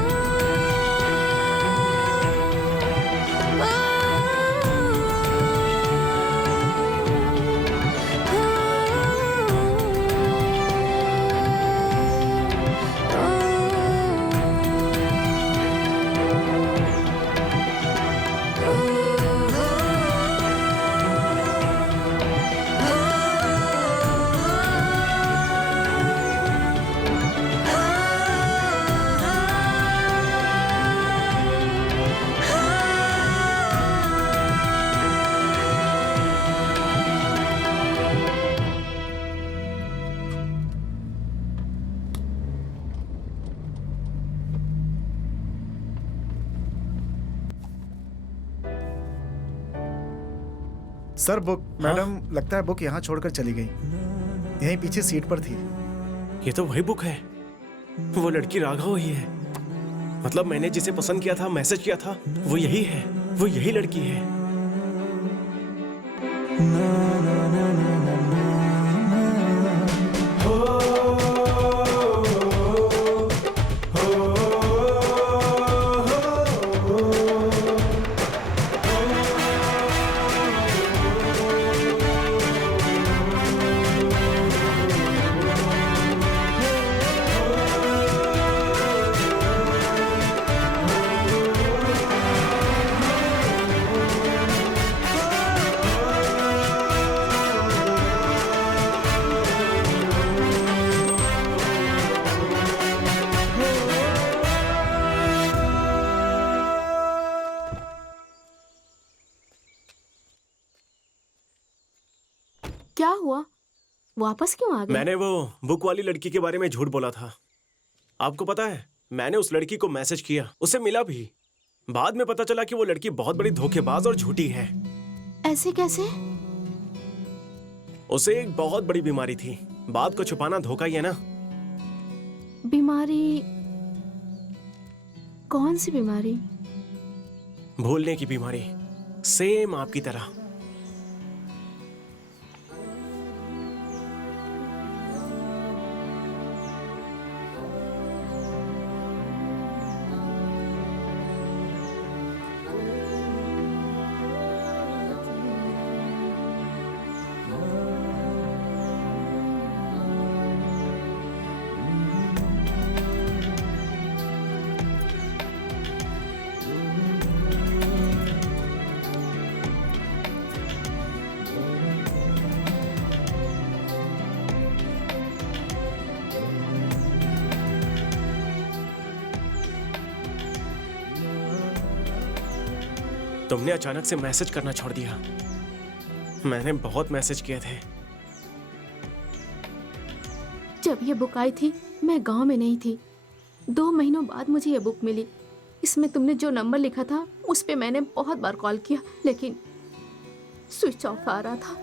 सर बुक, मैडम लगता है बुक यहाँ छोड़कर चली गई। यहीं पीछे सीट पर थी। ये तो वही बुक है, वो लड़की राघव ही है। मतलब मैंने जिसे पसंद किया था, मैसेज किया था, वो यही है, वो यही लड़की है। क्या हुआ, वापस क्यों आ गए? मैंने वो बुक वाली लड़की के बारे में झूठ बोला था। आपको पता है, मैंने उस लड़की को मैसेज किया, उसे मिला भी। बाद में पता चला कि वो लड़की बहुत बड़ी धोखेबाज और झूठी है। ऐसे कैसे? उसे एक बहुत बड़ी बीमारी थी। बात को छुपाना धोखा ही है ना। बीमारी? कौन सी बीमारी? भूलने की बीमारी, सेम आपकी तरह। तुमने अचानक से मैसेज करना छोड़ दिया। मैंने बहुत मैसेज किए थे। जब ये बुक आई थी मैं गांव में नहीं थी। 2 महीनों बाद मुझे ये बुक मिली। इसमें तुमने जो नंबर लिखा था उस पे मैंने बहुत बार कॉल किया, लेकिन स्विच ऑफ आ रहा था।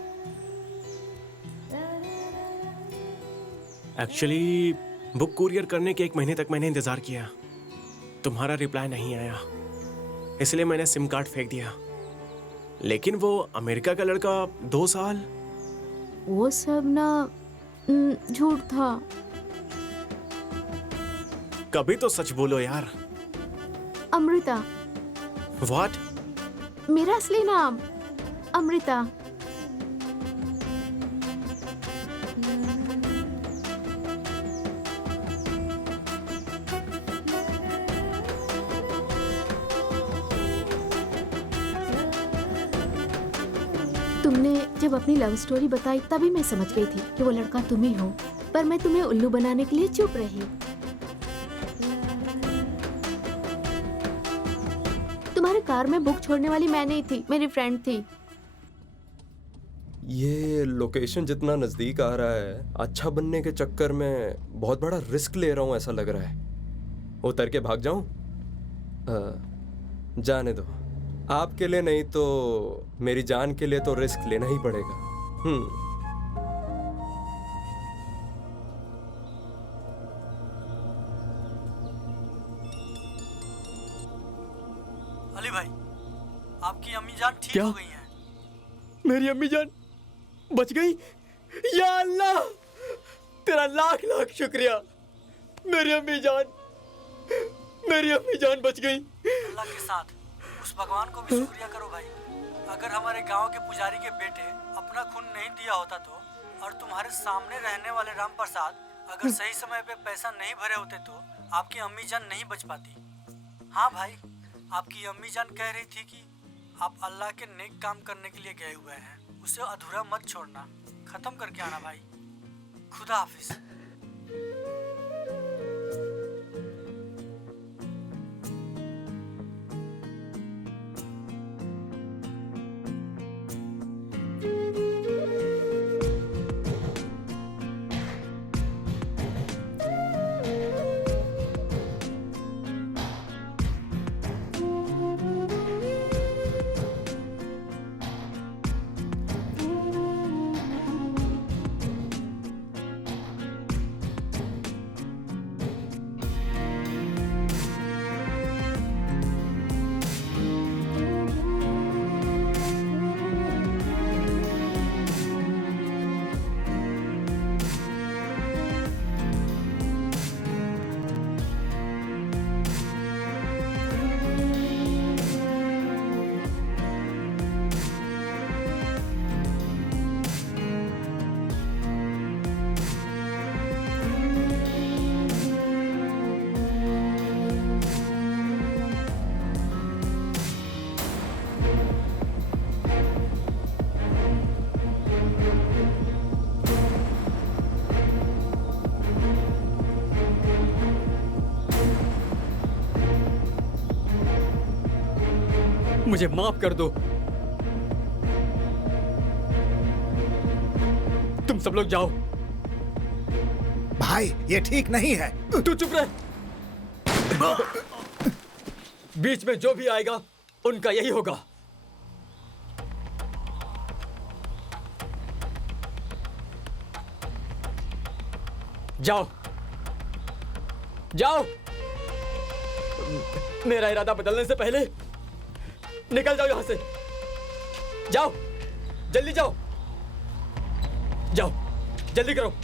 एक्चुअली बुक कुरियर करने के 1 महीने तक मैंने इंतजार किया। तुम्हारा रिप्लाई नहीं आया, इसलिए मैंने सिम कार्ड फेंक दिया। लेकिन वो अमेरिका का लड़का 2 साल, वो सब ना झूठ था। कभी तो सच बोलो यार। अमृता। व्हाट? मेरा असली नाम अमृता। तुमने जब अपनी लव स्टोरी बताई तभी मैं समझ गई थी कि वो लड़का तुम ही हो, पर मैं तुम्हें उल्लू बनाने के लिए चुप रही। तुम्हारे कार में बुक छोड़ने वाली मैं नहीं थी, मेरी फ्रेंड थी। ये लोकेशन जितना नजदीक आ रहा है, अच्छा बनने के चक्कर में बहुत बड़ा रिस्क ले रहा हूं ऐसा लग रहा है। उतर के भाग जाऊं? जाने दो। आपके लिए नहीं तो मेरी जान के लिए तो रिस्क लेना ही पड़ेगा। अली भाई, आपकी अम्मी जान ठीक क्या? हो गई हैं। मेरी अम्मी जान बच गई? या अल्लाह, तेरा लाख लाख शुक्रिया। मेरी अम्मी जान बच गई। अल्लाह के साथ उस भगवान को भी शुक्रिया करो भाई। अगर हमारे गांव के पुजारी के बेटे अपना खून नहीं दिया होता तो, और तुम्हारे सामने रहने वाले राम प्रसाद अगर सही समय पे पैसा नहीं भरे होते तो आपकी अम्मी जान नहीं बच पाती। हाँ भाई, आपकी अम्मी जान कह रही थी कि आप अल्लाह के नेक काम करने के लिए गए हुए हैं, उसे अधूरा मत छोड़ना, खत्म करके आना भाई। खुदा हाफिज। मुझे माफ कर दो। तुम सब लोग जाओ। भाई ये ठीक नहीं है। तू चुप रह। बीच में जो भी आएगा उनका यही होगा। जाओ। जाओ। मेरा इरादा बदलने से पहले निकल जाओ यहां से। जाओ, जल्दी जाओ, जाओ, जल्दी करो।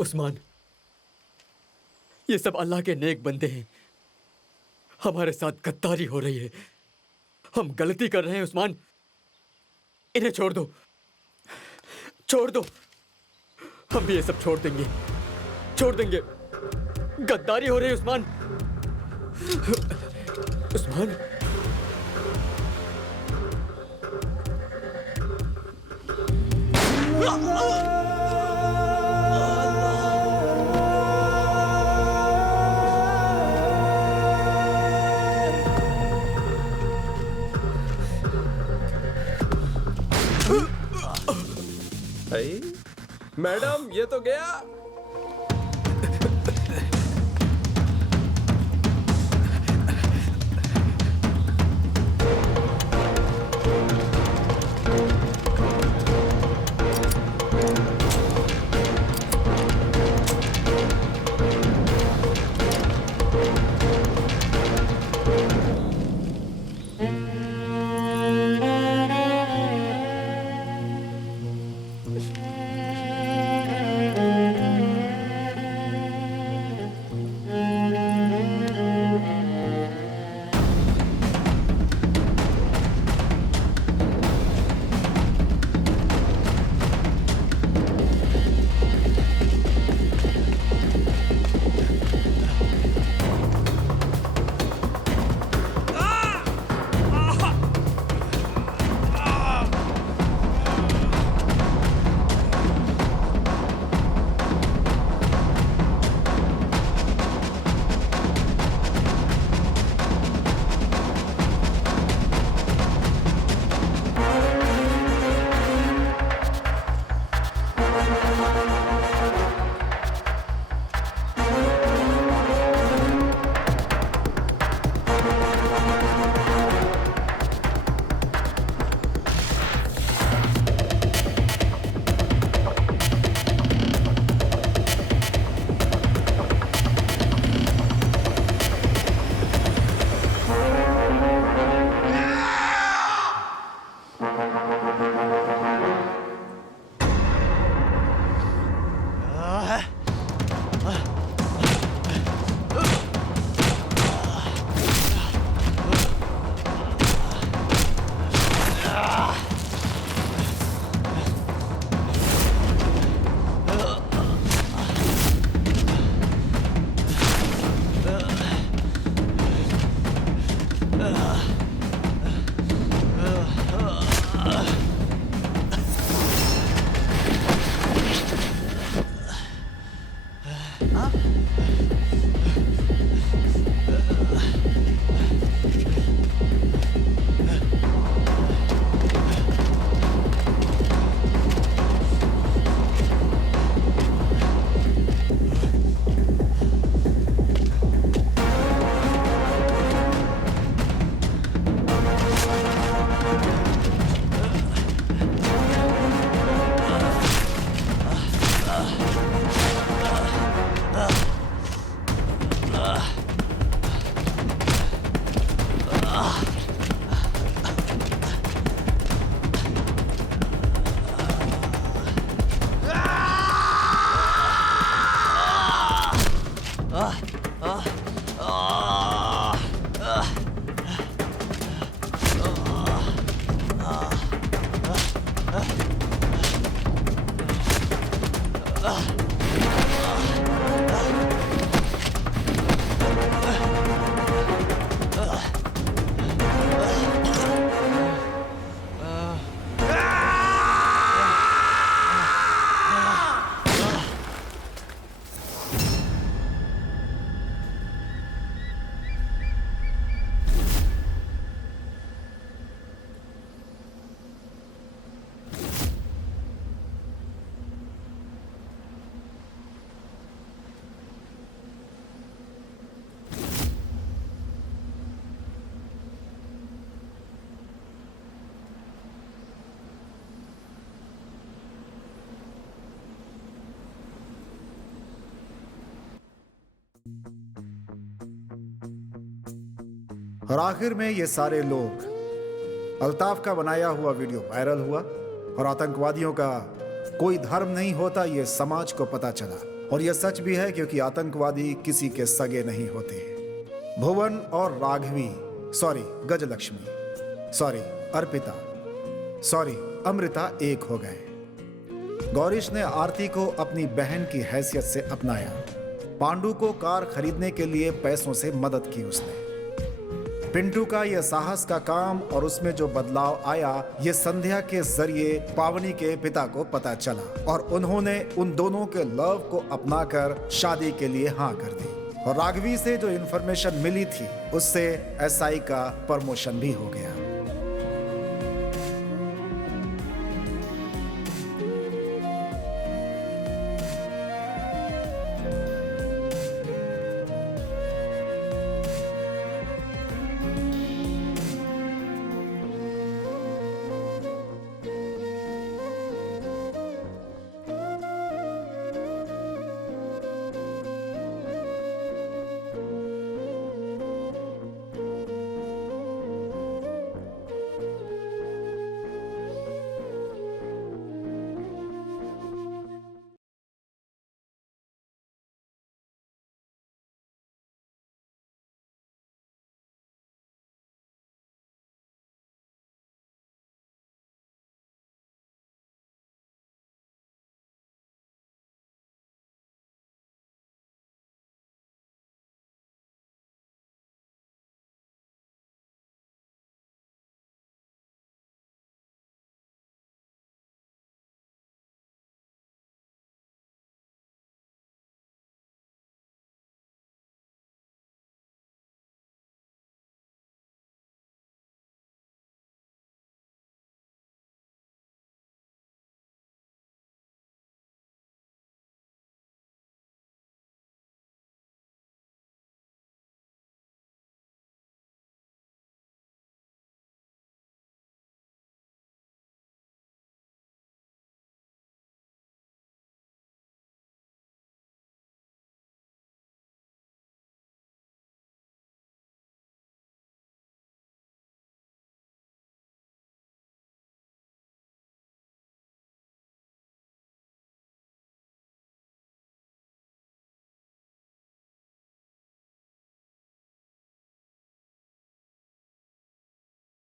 उस्मान, ये सब अल्लाह के नेक बंदे हैं। हमारे साथ गद्दारी हो रही है। हम गलती कर रहे हैं उस्मान। इन्हें छोड़ दो, छोड़ दो। हम भी ये सब छोड़ देंगे, छोड़ देंगे। गद्दारी हो रही है उस्मान। उस्मान, मैडम ये तो गया। और आखिर में ये सारे लोग, अल्ताफ का बनाया हुआ वीडियो वायरल हुआ और आतंकवादियों का कोई धर्म नहीं होता ये समाज को पता चला। और यह सच भी है क्योंकि आतंकवादी किसी के सगे नहीं होते। भुवन और Raghavi, sorry Gajalakshmi, sorry Arpita, sorry Amrita एक हो गए। गौरीश ने आरती को अपनी बहन की हैसियत से अपनाया। पांडु को कार खरीदने के लिए पैसों से मदद की उसने। पिंटू का यह साहस का काम और उसमें जो बदलाव आया ये संध्या के जरिए पावनी के पिता को पता चला और उन्होंने उन दोनों के लव को अपनाकर शादी के लिए हाँ कर दी। और राघवी से जो इन्फॉर्मेशन मिली थी उससे एसआई का प्रमोशन भी हो गया।